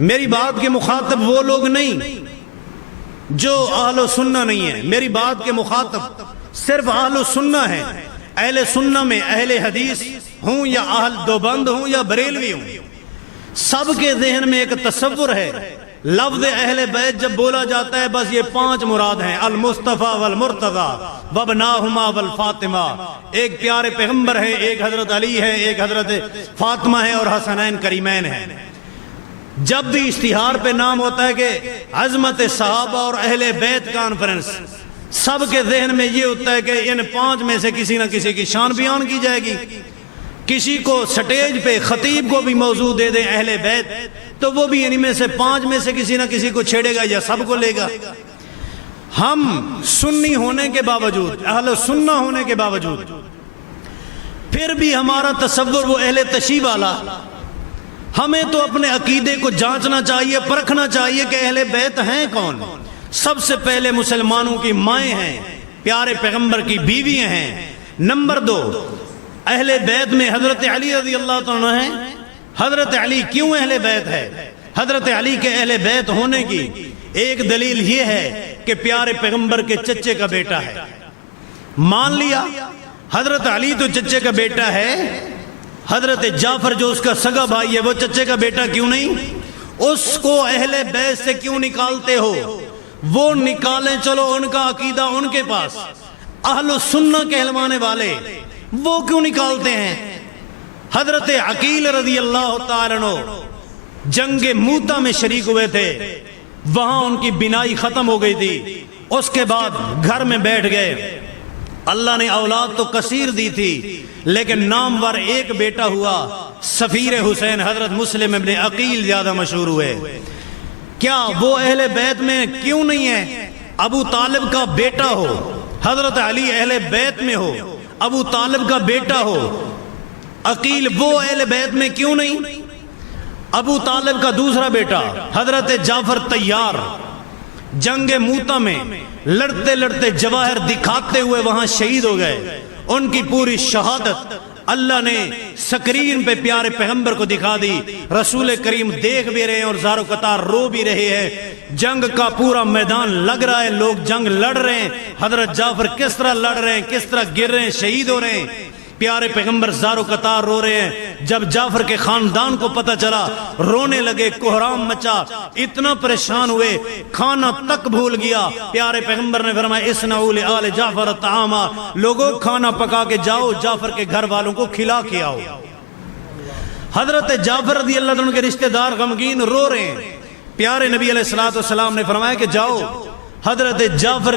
میری بات کے مخاطب وہ لوگ نہیں جو اہل سنہ نہیں ہیں، میری بات کے مخاطب صرف اہل سنہ ہیں۔ اہل سنہ میں اہل حدیث ہوں یا اہل دیوبند ہوں یا بریلوی ہوں، سب کے ذہن میں ایک تصور ہے، لفظ اہل بیت جب بولا جاتا ہے بس یہ 5 مراد ہیں، المصطفیٰ والمرتضیٰ وابناہما والفاطمہ۔ ایک پیارے پیغمبر ہے، ایک حضرت علی ہے، ایک حضرت فاطمہ ہے اور حسنین کریمین ہے۔ جب بھی اشتہار پہ نام ہوتا ہے کہ عظمت صحابہ اور اہل بیت کانفرنس، سب کے ذہن میں یہ ہوتا ہے کہ ان 5 میں سے کسی نہ کسی کی شان بیان کی جائے گی۔ کسی کو سٹیج پہ خطیب کو بھی موضوع دے دیں اہل بیت تو وہ بھی ان میں سے 5 میں سے کسی نہ کسی کو چھیڑے گا یا سب کو لے گا۔ ہم سنی ہونے کے باوجود، اہل سنہ ہونے کے باوجود، پھر بھی ہمارا تصور وہ اہل تشیع والا۔ ہمیں تو اپنے عقیدے کو جانچنا چاہیے، پرکھنا چاہیے کہ اہل بیت ہیں کون۔ سب سے پہلے مسلمانوں کی مائیں ہیں، پیارے پیغمبر کی بیویاں ہیں۔ نمبر 2، اہل بیت میں حضرت علی رضی اللہ عنہ ہیں۔ حضرت علی کیوں اہل بیت ہے؟ حضرت علی کے اہل بیت ہونے کی ایک دلیل یہ ہے کہ پیارے پیغمبر کے چچے کا بیٹا ہے۔ مان لیا حضرت علی تو چچے کا بیٹا ہے، حضرت جعفر جو اس کا سگا بھائی ہے وہ چچے کا بیٹا کیوں نہیں؟ اس کو اہل بیت سے کیوں نکالتے ہو؟ وہ نکالیں، چلو ان کا عقیدہ ان کے پاس، اہل سنہ کہلوانے والے وہ کیوں نکالتے ہیں؟ حضرت عقیل رضی اللہ تعالیٰ عنہ جنگ موتا میں شریک ہوئے تھے، وہاں ان کی بینائی ختم ہو گئی تھی، اس کے بعد گھر میں بیٹھ گئے۔ اللہ نے اولاد تو کثیر دی تھی لیکن نامور ایک بیٹا ہوا، سفیر حسین حضرت مسلم ابن عقیل زیادہ مشہور ہوئے۔ کیا وہ اہل بیت میں کیوں نہیں ہے؟ ابو طالب کا بیٹا ہو، حضرت علی اہل بیت میں ہو، ابو طالب کا بیٹا ہو، عقیل وہ اہل بیت میں کیوں نہیں؟ ابو طالب کا دوسرا بیٹا حضرت جعفر طیار جنگ موتا میں لڑتے لڑتے جواہر دکھاتے ہوئے وہاں شہید ہو گئے۔ ان کی پوری شہادت اللہ نے سکرین پہ پیارے پیغمبر کو دکھا دی، رسول کریم دیکھ بھی رہے ہیں اور زارو قطار رو بھی رہے ہیں۔ جنگ کا پورا میدان لگ رہا ہے، لوگ جنگ لڑ رہے ہیں، حضرت جعفر کس طرح لڑ رہے ہیں، کس طرح گر رہے ہیں، شہید ہو رہے ہیں، پیارے پیغمبر زارو قطار رو رہے ہیں۔ جب جعفر کے خاندان کو پتہ چلا رونے لگے، کوہرام مچا، اتنا پریشان ہوئے کھانا تک بھول گیا۔ پیارے پیغمبر نے فرمایا اسنعوا لآل جعفر طعاما، لوگوں کھانا پکا کے جاؤ، جعفر کے گھر والوں کو کھلا کے آؤ۔ حضرت جعفر رضی اللہ عنہ کے رشتہ دار غمگین رو رہے ہیں۔ پیارے نبی علیہ الصلوۃ والسلام نے فرمایا کہ جاؤ حضرت جعفر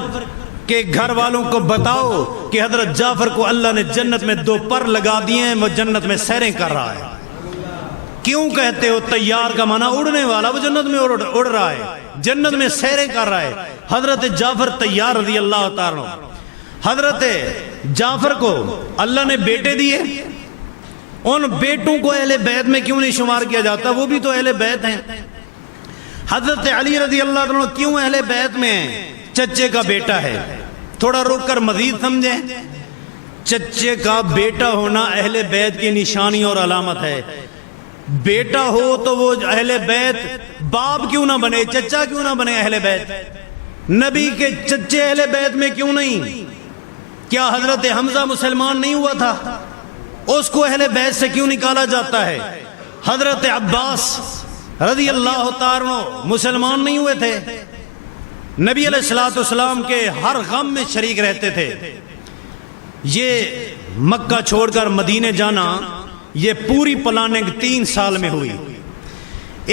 کہ گھر والوں کو بتاؤ کہ حضرت جعفر کو اللہ نے جنت میں 2 پر لگا دیے ہیں، وہ جنت میں سیریں کر رہا ہے۔ کیوں کہتے ہو طیار کا معنی اڑنے والا، وہ جنت میں اڑ رہا ہے، جنت میں سیریں کر رہا ہے۔ حضرت جعفر طیار رضی اللہ تعالیٰ عنہ، حضرت جعفر کو اللہ نے بیٹے دیے، ان بیٹوں کو اہل بیت میں کیوں نہیں شمار کیا جاتا؟ وہ بھی تو اہل بیت ہیں۔ حضرت علی رضی اللہ عنہ کیوں اہل بیت میں ہیں؟ چچے کا بیٹا ہے۔ تھوڑا روک کر مزید سمجھیں، چچے کا بیٹا ہونا اہل بیت کی نشانی اور علامت ہے۔ بیٹا ہو تو وہ اہل بیت، باپ کیوں نہ بنے، چچا کیوں نہ بنے اہل بیت؟ نبی کے چچے اہل بیت میں کیوں نہیں؟ کیا حضرت حمزہ مسلمان نہیں ہوا تھا؟ اس کو اہل بیت سے کیوں نکالا جاتا ہے؟ حضرت عباس رضی اللہ تعالیٰ عنہ مسلمان نہیں ہوئے تھے؟ نبی علیہ السلام کے ہر غم میں شریک رہتے تھے۔ یہ مکہ چھوڑ کر مدینے جانا، یہ پوری پلاننگ 3 سال میں ہوئی۔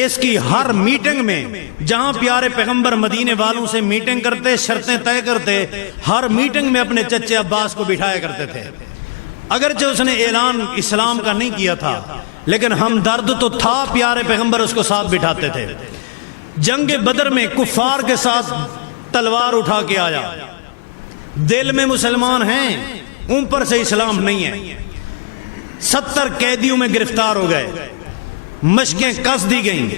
اس کی ہر میٹنگ میں جہاں پیارے پیغمبر مدینے والوں سے میٹنگ کرتے، شرطیں طے کرتے، ہر میٹنگ میں اپنے چچے عباس کو بٹھایا کرتے تھے۔ اگرچہ اس نے اعلان اسلام کا نہیں کیا تھا، لیکن ہمدرد تو تھا، پیارے پیغمبر اس کو ساتھ بٹھاتے تھے۔ جنگ بدر میں کفار کے ساتھ تلوار اٹھا کے آیا، دل میں مسلمان ہیں، اوپر سے اسلام نہیں ہے۔ 70 قیدیوں میں گرفتار ہو گئے، مشقیں کس دی گئیں۔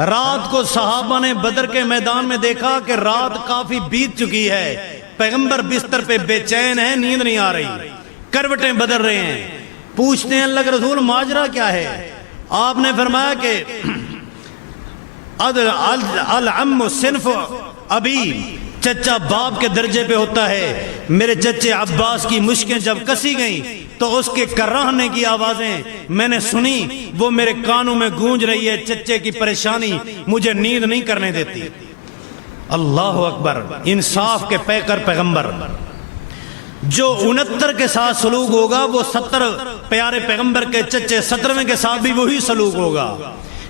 رات کو صحابہ نے بدر کے میدان میں دیکھا کہ رات کافی بیت چکی ہے، پیغمبر بستر پہ بے چین ہے، نیند نہیں آ رہی، کروٹیں بدل رہے ہیں۔ پوچھتے ہیں اللہ کے رسول ماجرا کیا ہے؟ آپ نے فرمایا کہ العم صنف ابی، چچا باپ کے درجے پہ ہوتا ہے۔ میرے چچے عباس کی مشکیں جب کسی گئیں تو اس کے کراہنے کی آوازیں میں نے سنی، وہ میرے کانوں میں گونج رہی ہے۔ چچے کی پریشانی مجھے نیند نہیں کرنے دیتی۔ اللہ اکبر، انصاف کے پیکر پیغمبر۔ جو 69 کے ساتھ سلوک ہوگا وہ 70 پیارے پیغمبر کے چچے 17ویں کے ساتھ بھی وہی سلوک ہوگا۔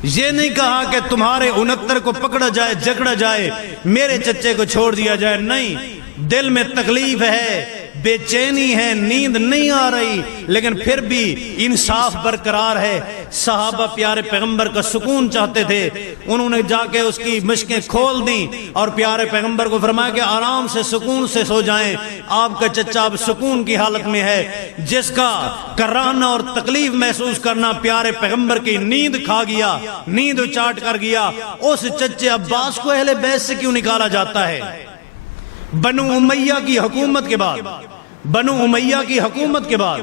یہ نہیں کہا کہ تمہارے 69 کو پکڑا جائے، جکڑا جائے، میرے چچے کو چھوڑ دیا جائے، نہیں۔ دل میں تکلیف ہے، بے چینی ہے، نیند نہیں آ رہی، لیکن پھر بھی انصاف برقرار ہے۔ صحابہ پیارے پیغمبر کا سکون چاہتے تھے، انہوں نے جا کے اس کی مشکیں کھول دیں اور پیارے پیغمبر کو فرمایا کہ آرام سے سکون سے سو جائیں، آپ کا چچا اب سکون کی حالت میں ہے۔ جس کا کراہنا اور تکلیف محسوس کرنا پیارے پیغمبر کی نیند کھا گیا، نیند چاٹ کر گیا، اس چچے عباس کو اہل بیت سے کیوں نکالا جاتا ہے؟ بنو امیہ کی حکومت کے بعد، بنو امیہ کی حکومت کے بعد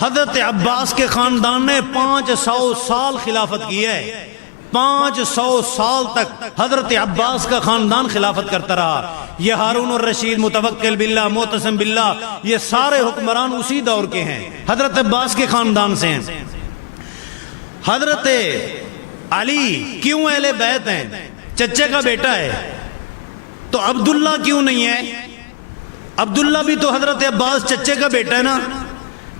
حضرت عباس کے خاندان نے 500 سال خلافت کی ہے۔ 500 سال تک حضرت عباس کا خاندان خلافت کرتا رہا۔ یہ ہارون الرشید، متوکل باللہ، معتصم باللہ، یہ سارے حکمران اسی دور کے ہیں، حضرت عباس کے خاندان سے ہیں۔ حضرت علی کیوں اہل بیت ہیں؟ چچے کا بیٹا ہے۔ تو عبداللہ کیوں نہیں ہے؟ عبداللہ بھی تو حضرت عباس چچے کا بیٹا ہے نا۔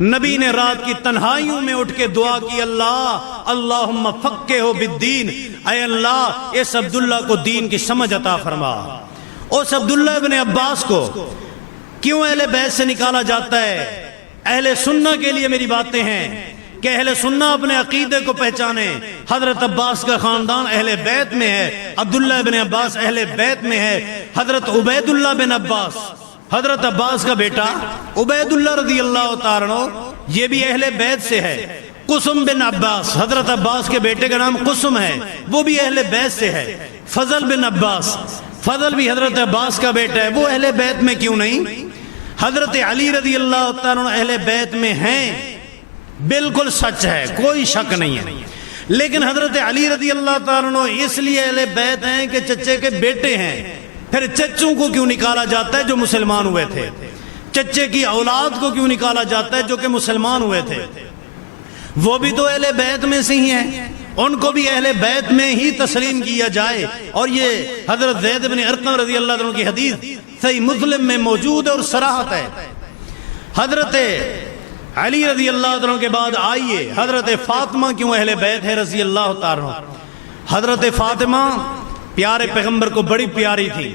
نبی نے رات کی تنہائیوں میں اٹھ کے دعا کی، اللہ اللہم فقہہ بالدین، اے اللہ اس عبداللہ کو دین کی سمجھ عطا فرما۔ اس عبداللہ ابن عباس کو کیوں اہل بیت سے نکالا جاتا ہے؟ اہل سنہ کے لیے میری باتیں ہیں کہ اہل سنہ اپنے عقیدے کو پہچانے۔ حضرت عباس کا خاندان اہل بیت میں ہے، عبداللہ ابن عباس اہل بیت میں ہے۔ حضرت عبید اللہ بن عباس، حضرت عباس کا بیٹا عبید اللہ رضی اللہ تعالیٰ عنہ، یہ بھی اہل بیت سے ہے۔ قسم بن عباس، حضرت عباس کے بیٹے کا نام قسم ہے، وہ بھی اہل بیت سے ہے۔ فضل بن عباس، فضل بھی حضرت عباس کا بیٹا ہے، وہ اہل بیت میں کیوں نہیں؟ حضرت علی رضی اللہ تعالیٰ عنہ اہل بیت میں ہیں، بالکل سچ ہے، کوئی شک نہیں ہے۔ لیکن حضرت علی رضی اللہ تعالیٰ عنہ اس لیے اہل بیت ہیں کہ چچے کے بیٹے ہیں۔ پھر چچوں کو کیوں نکالا جاتا ہے جو مسلمان ہوئے تھے؟ چچے کی اولاد کو کیوں نکالا جاتا ہے جو کہ مسلمان ہوئے تھے؟ وہ بھی تو اہل بیت میں سے ہی ہیں، ان کو بھی اہل بیت میں ہی تسلیم کیا جائے۔ اور یہ حضرت زید بن ارقم رضی اللہ عنہ کی حدیث صحیح مسلم میں موجود ہے اور صراحت ہے۔ حضرت علی رضی اللہ عنہ کے بعد آئیے حضرت فاطمہ کیوں اہل بیت ہے رضی اللہ تعالیٰ عنہ؟ حضرت فاطمہ پیارے پیغمبر کو بڑی پیاری تھی۔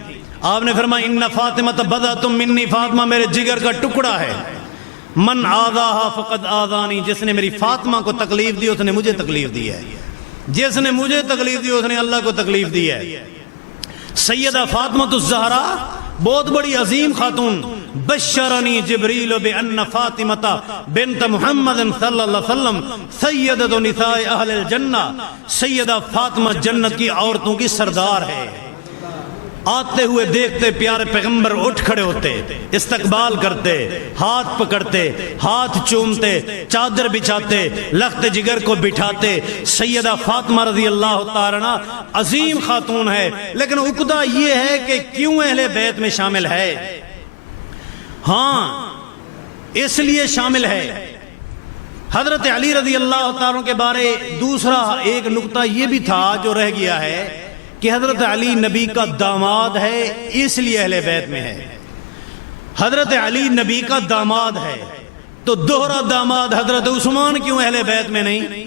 آپ نے فرمایا ان فاطمہ بضعۃ منی، فاطمہ میرے جگر کا ٹکڑا ہے۔ من آذاہا فقد آذانی، جس نے میری فاطمہ کو تکلیف دی اس نے مجھے تکلیف دی ہے۔ جس نے مجھے تکلیف دی اس نے اللہ کو تکلیف دی ہے۔ سیدہ فاطمہ الزہرا بہت بڑی عظیم خاتون، بشرنی جبریل بان فاطمہ بنت محمد صلی اللہ علیہ وسلم سیدۃ نساء اہل الجنہ، سیدہ فاطمہ جنت کی عورتوں کی سردار ہے۔ آتے ہوئے دیکھتے پیارے پیغمبر اٹھ کھڑے ہوتے، استقبال کرتے، ہاتھ پکڑتے، ہاتھ چومتے، چادر بچھاتے، لخت جگر کو بٹھاتے۔ سیدہ فاطمہ رضی اللہ تعالیٰ عنہا عظیم خاتون ہے، لیکن عقدہ یہ ہے کہ کیوں اہل بیت میں شامل ہے؟ ہاں اس لیے شامل ہے، حضرت علی رضی اللہ تعالیٰ کے بارے دوسرا ایک نقطہ یہ بھی تھا جو رہ گیا ہے کہ حضرت علی نبی کا داماد ہے، اس لیے اہل بیت میں ہے۔ حضرت علی نبی کا داماد ہے تو دوہرا داماد حضرت عثمان کیوں اہل بیت میں نہیں؟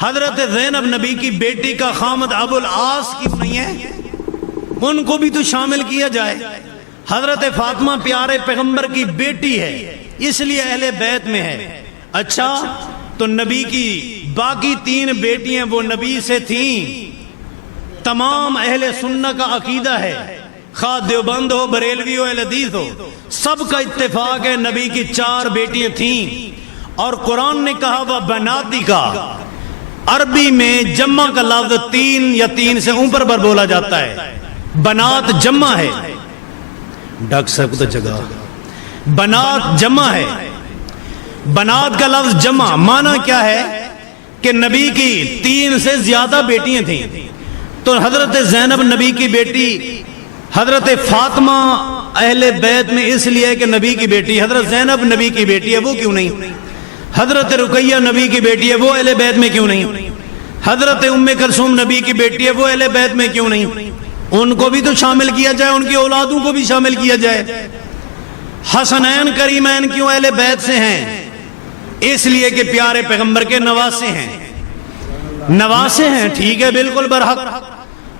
حضرت زینب نبی کی بیٹی کا خامد ابو العاص کیوں نہیں ہے؟ ان کو بھی تو شامل کیا جائے۔ حضرت فاطمہ پیارے پیغمبر کی بیٹی ہے، اس لیے اہل بیت میں ہے۔ اچھا تو نبی کی باقی 3 بیٹیاں وہ نبی سے تھیں، تمام اہل سنت کا عقیدہ ہے، خواہ دیوبند ہو، بریلوی ہو، اہل حدیث ہو، سب کا اتفاق ہے نبی کی 4 بیٹیاں تھیں۔ اور قرآن نے کہا وہ بناتی کا، عربی میں جمع کا لفظ 3 یا 3 سے اوپر پر بولا جاتا ہے، بنات جمع ہے، ڈاکٹر صاحب کو تو جگہ، بنات جمع ہے، بنات کا لفظ جمع معنی کیا ہے کہ نبی کی 3 سے زیادہ بیٹیاں تھیں، تو حضرت زینب نبی کی بیٹی، حضرت فاطمہ اہل بیت میں اس لیے کہ نبی کی بیٹی، حضرت زینب نبی کی بیٹی ہے وہ کیوں نہیں؟ حضرت رقیہ نبی کی بیٹی ہے وہ اہل بیت میں کیوں نہیں؟ حضرت ام کلثوم نبی کی بیٹی ہے وہ اہل بیت میں کیوں نہیں؟ ان کو بھی تو شامل کیا جائے، ان کی اولادوں کو بھی شامل کیا جائے۔ حسنین کریمین کیوں اہل بیت سے ہیں؟ اس لیے کہ پیارے پیغمبر کے نواسے ہیں، نواسے ہیں، ٹھیک ہے بالکل برحق،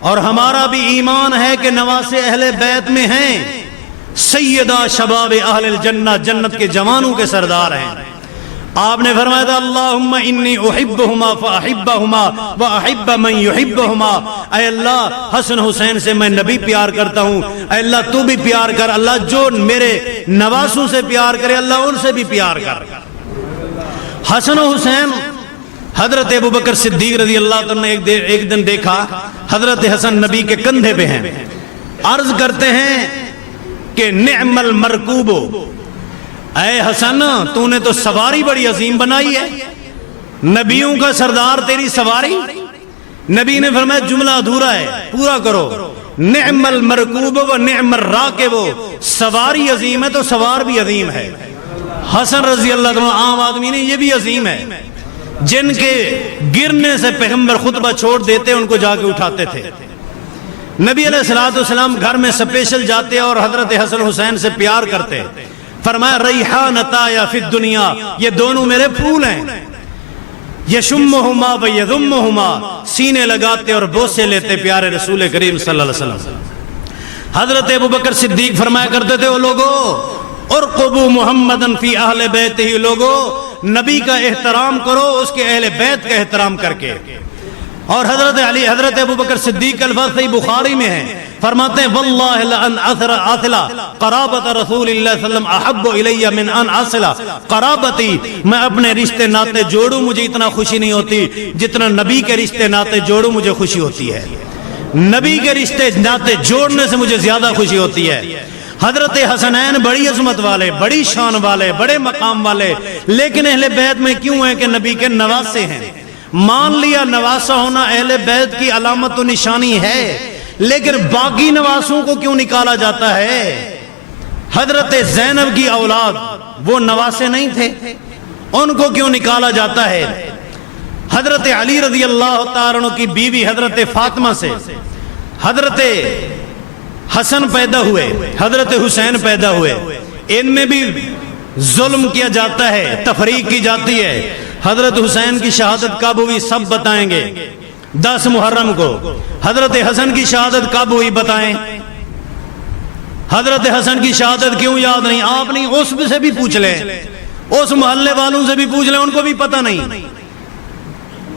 اور ہمارا بھی ایمان ہے کہ نواسے اہل بیت میں ہیں۔ سیدہ شباب اہل الجنہ، جنت کے جوانوں کے سردار ہیں۔ آپ نے فرمایا تھا اللہم انی احبہما فاحبہما واحب من یحبہما، اے اللہ حسن حسین سے میں نبی پیار کرتا ہوں، اے اللہ تو بھی پیار کر، اللہ جو میرے نواسوں سے پیار کرے اللہ ان سے بھی پیار کر۔ حسن و حسین، حضرت ابوبکر صدیق رضی اللہ عنہ نے ایک دن دیکھا حضرت حسن نبی کے کندھے پہ ہیں، عرض کرتے ہیں کہ نعم المرکوب، اے حسن تو نے تو سواری بڑی عظیم بنائی ہے، نبیوں کا سردار تیری سواری؟ نبی نے فرمایا جملہ ادھورا ہے، پورا کرو، نعم المرکوب و نعم الراکب، سواری عظیم ہے تو سوار بھی عظیم ہے۔ حسن رضی اللہ عنہ عام آدمی نہیں، یہ بھی عظیم ہے، جن کے گرنے سے پیغمبر خطبہ چھوڑ دیتے ان کو جا کے اٹھاتے تھے۔ نبی علیہ السلام گھر میں سپیشل جاتے اور حضرت حسن حسین سے پیار کرتے، فرمایا ریحانتا یا فی الدنیا، یہ دونوں میرے پھول ہیں، یشمہما و یذمہما، سینے لگاتے اور بوسے لیتے پیارے رسول کریم صلی اللہ علیہ وسلم۔ حضرت ابوبکر صدیق فرمایا کرتے تھے، او لوگو ارقبوا محمدن فی اہل بیتہ، لوگو نبی کا احترام کرو اس کے اہل بیت کا احترام کر کے۔ اور حضرت ابوبکر صدیق کے الفاظ صحیح بخاری میں ہیں، فرماتے ہیں واللہ لأن اصل قرابت رسول اللہ صلی اللہ علیہ وسلم احب الی من ان اصل قرابتی، میں اپنے رشتے ناتے جوڑوں مجھے اتنا خوشی نہیں ہوتی جتنا نبی کے رشتے ناتے جوڑوں مجھے خوشی ہوتی ہے، نبی کے رشتے ناتے جوڑنے سے مجھے زیادہ خوشی ہوتی ہے۔ حضرت حسنین بڑی عظمت والے، بڑی شان والے، بڑے مقام والے، لیکن اہل بیت میں کیوں ہیں کہ نبی کے نواسے ہیں۔ مان لیا نواسا ہونا اہل بیت کی علامت و نشانی ہے، لیکن باقی نواسوں کو کیوں نکالا جاتا ہے؟ حضرت زینب کی اولاد وہ نواسے نہیں تھے، ان کو کیوں نکالا جاتا ہے؟ حضرت علی رضی اللہ تعالیٰ عنہ کی بیوی حضرت فاطمہ سے حضرت حسن پیدا ہوئے، حضرت حسین پیدا ہوئے، ان میں بھی ظلم کیا جاتا ہے، تفریق کی جاتی ہے۔ حضرت حسین کی شہادت کب ہوئی سب بتائیں گے، 10 محرم کو۔ حضرت حسن کی شہادت کب ہوئی بتائیں؟ حضرت حسن کی شہادت کیوں یاد نہیں؟ آپ نہیں، اس سے بھی پوچھ لیں، اس محلے والوں سے بھی پوچھ لیں، ان کو بھی پتہ نہیں۔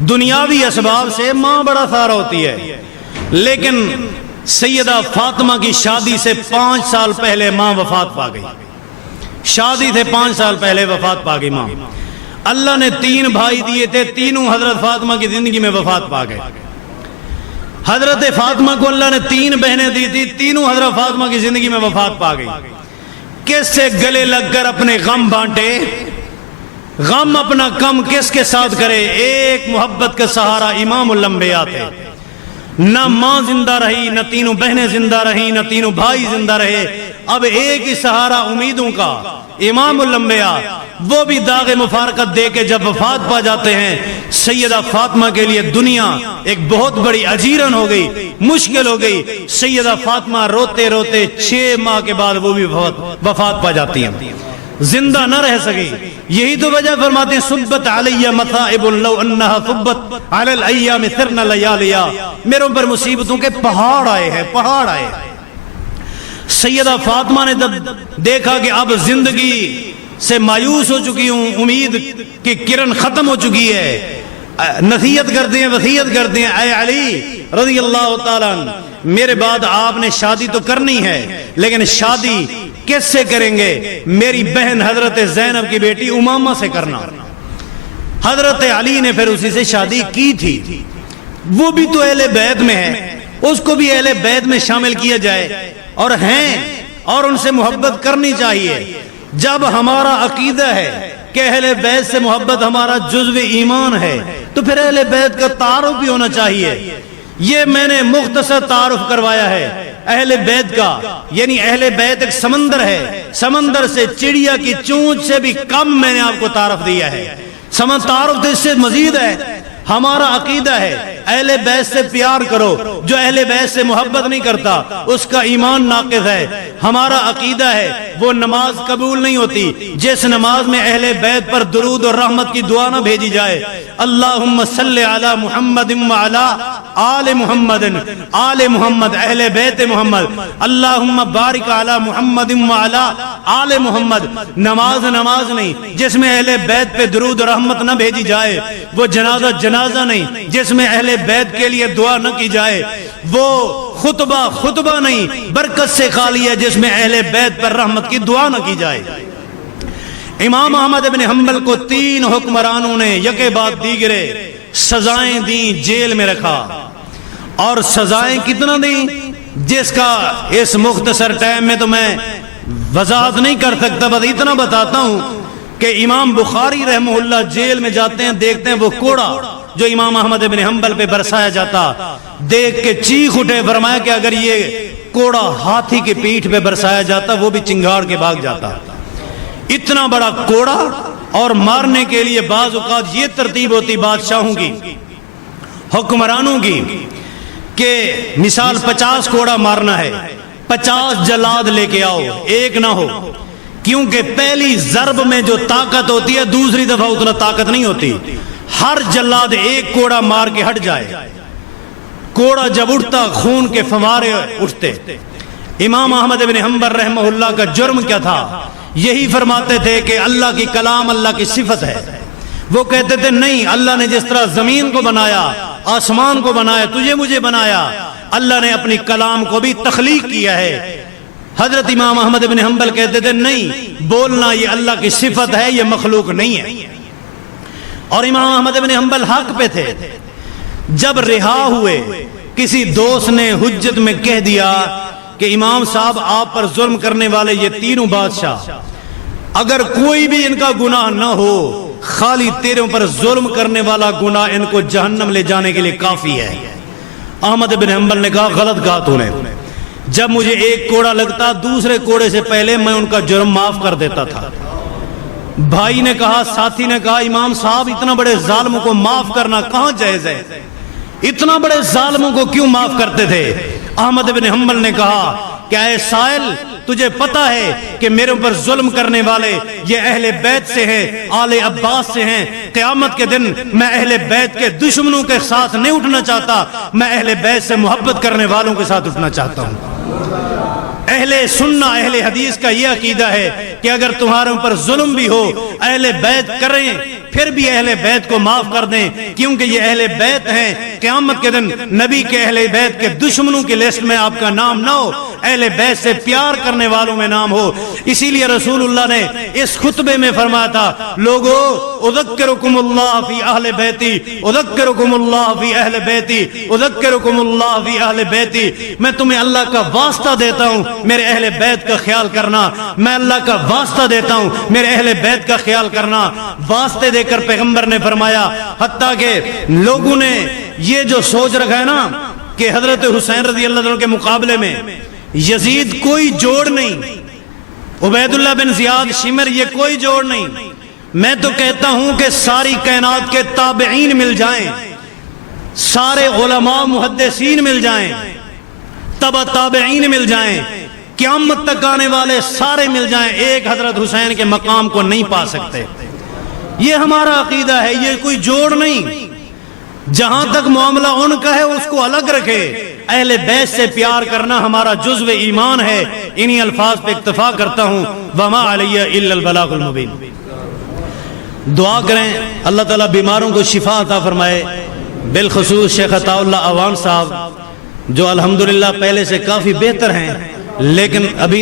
دنیاوی اسباب سے ماں بڑا سہارا ہوتی ہے، لیکن سیدہ فاطمہ کی شادی سے 5 سال پہلے ماں وفات پا گئی. شادی سے 5 سال پہلے وفات پا گئی ماں. اللہ نے 3 بھائی دیے تھے، تینوں حضرت فاطمہ کی زندگی میں وفات پا گئے. حضرت فاطمہ کو اللہ نے 3 بہنیں دی تھی، تینوں حضرت فاطمہ کی زندگی میں وفات پا گئی. کس سے گلے لگ کر اپنے غم بانٹے؟ غم اپنا کم کس کے ساتھ کرے؟ ایک محبت کا سہارا امام الانبیاء تھے. نہ ماں زندہ رہی، نہ تینوں بہنیں زندہ رہیں، نہ تینوں بھائی زندہ رہے. اب ایک ہی سہارا امیدوں کا، امام الانبیاء. وہ بھی داغ مفارقت دے کے جب وفات پا جاتے ہیں، سیدہ فاطمہ کے لیے دنیا ایک بہت بڑی اجیرن ہو گئی، مشکل ہو گئی. سیدہ فاطمہ روتے روتے 6 ماہ کے بعد وہ بھی وفات پا جاتی ہیں، زندہ نہ رہ سکی. یہی تو وجہ فرماتے ہیں صبت علیہ مصائب لو انہا صبت علی الایام سرن لیالیا. میرے اوپر مصیبتوں کے پہاڑ آئے ہیں، پہاڑ آئے. سیدہ فاطمہ نے جب دیکھا کہ اب زندگی سے مایوس ہو چکی ہوں، امید کی کرن ختم ہو چکی ہے، نصیحت کرتے ہیں، وصیت کرتے ہیں، اے علی رضی اللہ تعالیٰ عنہ، میرے بعد آپ نے شادی تو کرنی ہے، لیکن شادی کس سے کریں گے؟ میری بہن حضرت زینب کی بیٹی امامہ سے کرنا. حضرت علی نے پھر اسی سے شادی کی تھی. وہ بھی تو اہل بیت میں ہے، اس کو بھی اہل بیت میں شامل کیا جائے، اور ہیں، اور ان سے محبت کرنی چاہیے. جب ہمارا عقیدہ ہے کہ اہل بیت سے محبت ہمارا جزو ایمان ہے، تو پھر اہل بیت کا تعارف بھی ہونا چاہیے. یہ میں نے مختصر تعارف کروایا ہے اہل بیت کا. یعنی اہل بیت ایک سمندر ہے، سمندر سے چڑیا کی چونچ سے بھی کم میں نے آپ کو تعارف دیا ہے. تعارف تو اس سے مزید ہے. ہمارا عقیدہ ہے اہل بیت سے پیار کرو، جو اہل بیت سے محبت نہیں کرتا اس کا ایمان ناقص ہے. ہمارا عقیدہ ہے وہ نماز قبول نہیں ہوتی جس نماز میں اہل بیت پر درود اور رحمت کی دعا نہ بھیجی جائے. اللہم صلی علی محمد وعلی آل محمد، آل محمد اہل بیت محمد. اللہم بارک علی محمد وعلی آل محمد. نماز نہیں جس میں اہل بیت پہ درود اور رحمت نہ بھیجی جائے، وہ جنازہ نہیں جس میں اہل بیت کے لیے دعا نہ کی جائے، وہ خطبہ نہیں برکت سے خالی ہے جس میں اہل بیت پر رحمت کی دعا نہ کی جائے. امام احمد بن حنبل کو 3 حکمرانوں نے یکے بعد دیگرے سزائیں دیں، جیل میں رکھا. اور سزائیں کتنا دیں جس کا اس مختصر ٹائم میں تو میں وضاحت نہیں کر سکتا. بس اتنا بتاتا ہوں کہ امام بخاری رحمہ اللہ جیل میں جاتے ہیں، دیکھتے ہیں وہ کوڑا جو امام احمد بن حنبل پہ برسایا جاتا، دیکھ کے چیخ اٹھے. فرمایا کہ اگر یہ کوڑا ہاتھی کی پیٹھ پہ برسایا جاتا وہ بھی چنگاڑ کے بھاگ جاتا. اتنا بڑا کوڑا. اور مارنے کے لیے بعض اوقات یہ ترتیب ہوتی بادشاہوں کی، حکمرانوں کی، کہ مثال 50 کوڑا مارنا ہے، 50 جلاد لے کے آؤ، ایک نہ ہو. کیونکہ پہلی ضرب میں جو طاقت ہوتی ہے دوسری دفعہ اتنا طاقت نہیں ہوتی. ہر جلاد ایک کوڑا مار کے ہٹ جائے. کوڑا جب اٹھتا خون کے فوارے اٹھتے. امام احمد بن حنبل رحمہ اللہ کا جرم کیا تھا؟ یہی فرماتے تھے کہ اللہ کی کلام اللہ کی صفت ہے. وہ کہتے تھے نہیں، اللہ نے جس طرح زمین کو بنایا، آسمان کو بنایا، تجھے مجھے بنایا، اللہ نے اپنی کلام کو بھی تخلیق کیا ہے. حضرت امام احمد بن حنبل کہتے تھے نہیں، بولنا یہ اللہ کی صفت ہے، یہ مخلوق نہیں ہے. اور امام احمد بن حنبل حق پہ تھے. جب رہا ہوئے کسی دوست نے حجت میں کہہ دیا کہ امام صاحب آپ پر ظلم کرنے والے یہ تینوں بادشاہ، اگر کوئی بھی ان کا گناہ نہ ہو، خالی تیروں پر ظلم کرنے والا گناہ ان کو جہنم لے جانے کے لیے کافی ہے. احمد بن حنبل نے کہا غلط کہا تو نے. جب مجھے ایک کوڑا لگتا دوسرے کوڑے سے پہلے میں ان کا جرم معاف کر دیتا تھا. بھائی نے کہا، ساتھی نے کہا امام صاحب اتنا بڑے ظالموں کو معاف کرنا کہاں جائز ہے؟ اتنا بڑے ظالموں کو کیوں معاف کرتے تھے؟ احمد بن حنبل نے کہا کہ اے سائل، تجھے پتا ہے کہ میرے اوپر ظلم کرنے والے یہ اہل بیت سے ہیں، آل عباس سے ہیں. قیامت کے دن میں اہل بیت کے دشمنوں کے ساتھ نہیں اٹھنا چاہتا، میں اہل بیت سے محبت کرنے والوں کے ساتھ اٹھنا چاہتا ہوں. اہل سنہ اہل حدیث کا یہ عقیدہ ہے کہ اگر تمہارے اوپر ظلم بھی ہو اہل بیت کریں پھر بھی اہل بیت کو معاف کر دیں، کیونکہ یہ اہل بیت ہیں، قیامت کے دن نبی کے اہل بیت کے دشمنوں کی لسٹ میں آپ کا نام نہ ہو، اہل بیت سے پیار کرنے والوں میں نام ہو۔ اسی لیے رسول اللہ نے اس خطبے میں فرمایا تھا، لوگو اذکرکم اللہ فی اہل بیتی، اذکرکم اللہ فی اہل بیتی، اذکرکم اللہ فی اہل بیتی، میں تمہیں اللہ کا واسطہ دیتا ہوں میرے اہل بیت کا خیال کرنا، میں اللہ کا واسطہ دیتا ہوں میرے اہل بیت کا خیال کرنا۔ واسطے دے کر پیغمبر نے فرمایا، حتیٰ کہ لوگوں نے یہ جو سوچ رکھا ہے نا کہ حضرت حسین رضی اللہ عنہ کے مقابلے میں یزید کوئی جوڑ نہیں، عبید اللہ بن زیاد شمر یہ کوئی جوڑ نہیں، میں تو کہتا ہوں کہ ساری کائنات کے تابعین مل جائیں، سارے علماء محدثین مل جائیں، تبع تابعین مل جائیں، قیامت تک آنے والے سارے مل جائیں، ایک حضرت حسین کے مقام کو نہیں پا سکتے۔ یہ ہمارا عقیدہ ہے، یہ کوئی جوڑ نہیں۔ جہاں تک معاملہ ان کا ہے اس کو الگ رکھے، اہل بیت سے پیار کرنا ہمارا جزو ایمان ہے۔ انہی الفاظ پہ اکتفا کرتا ہوں، وما علی الا البلاغ المبین۔ دعا کریں اللہ تعالیٰ بیماروں کو شفا عطا فرمائے، بالخصوص شیخ عطا اللہ اعوان صاحب جو الحمدللہ پہلے سے کافی بہتر ہیں، لیکن ابھی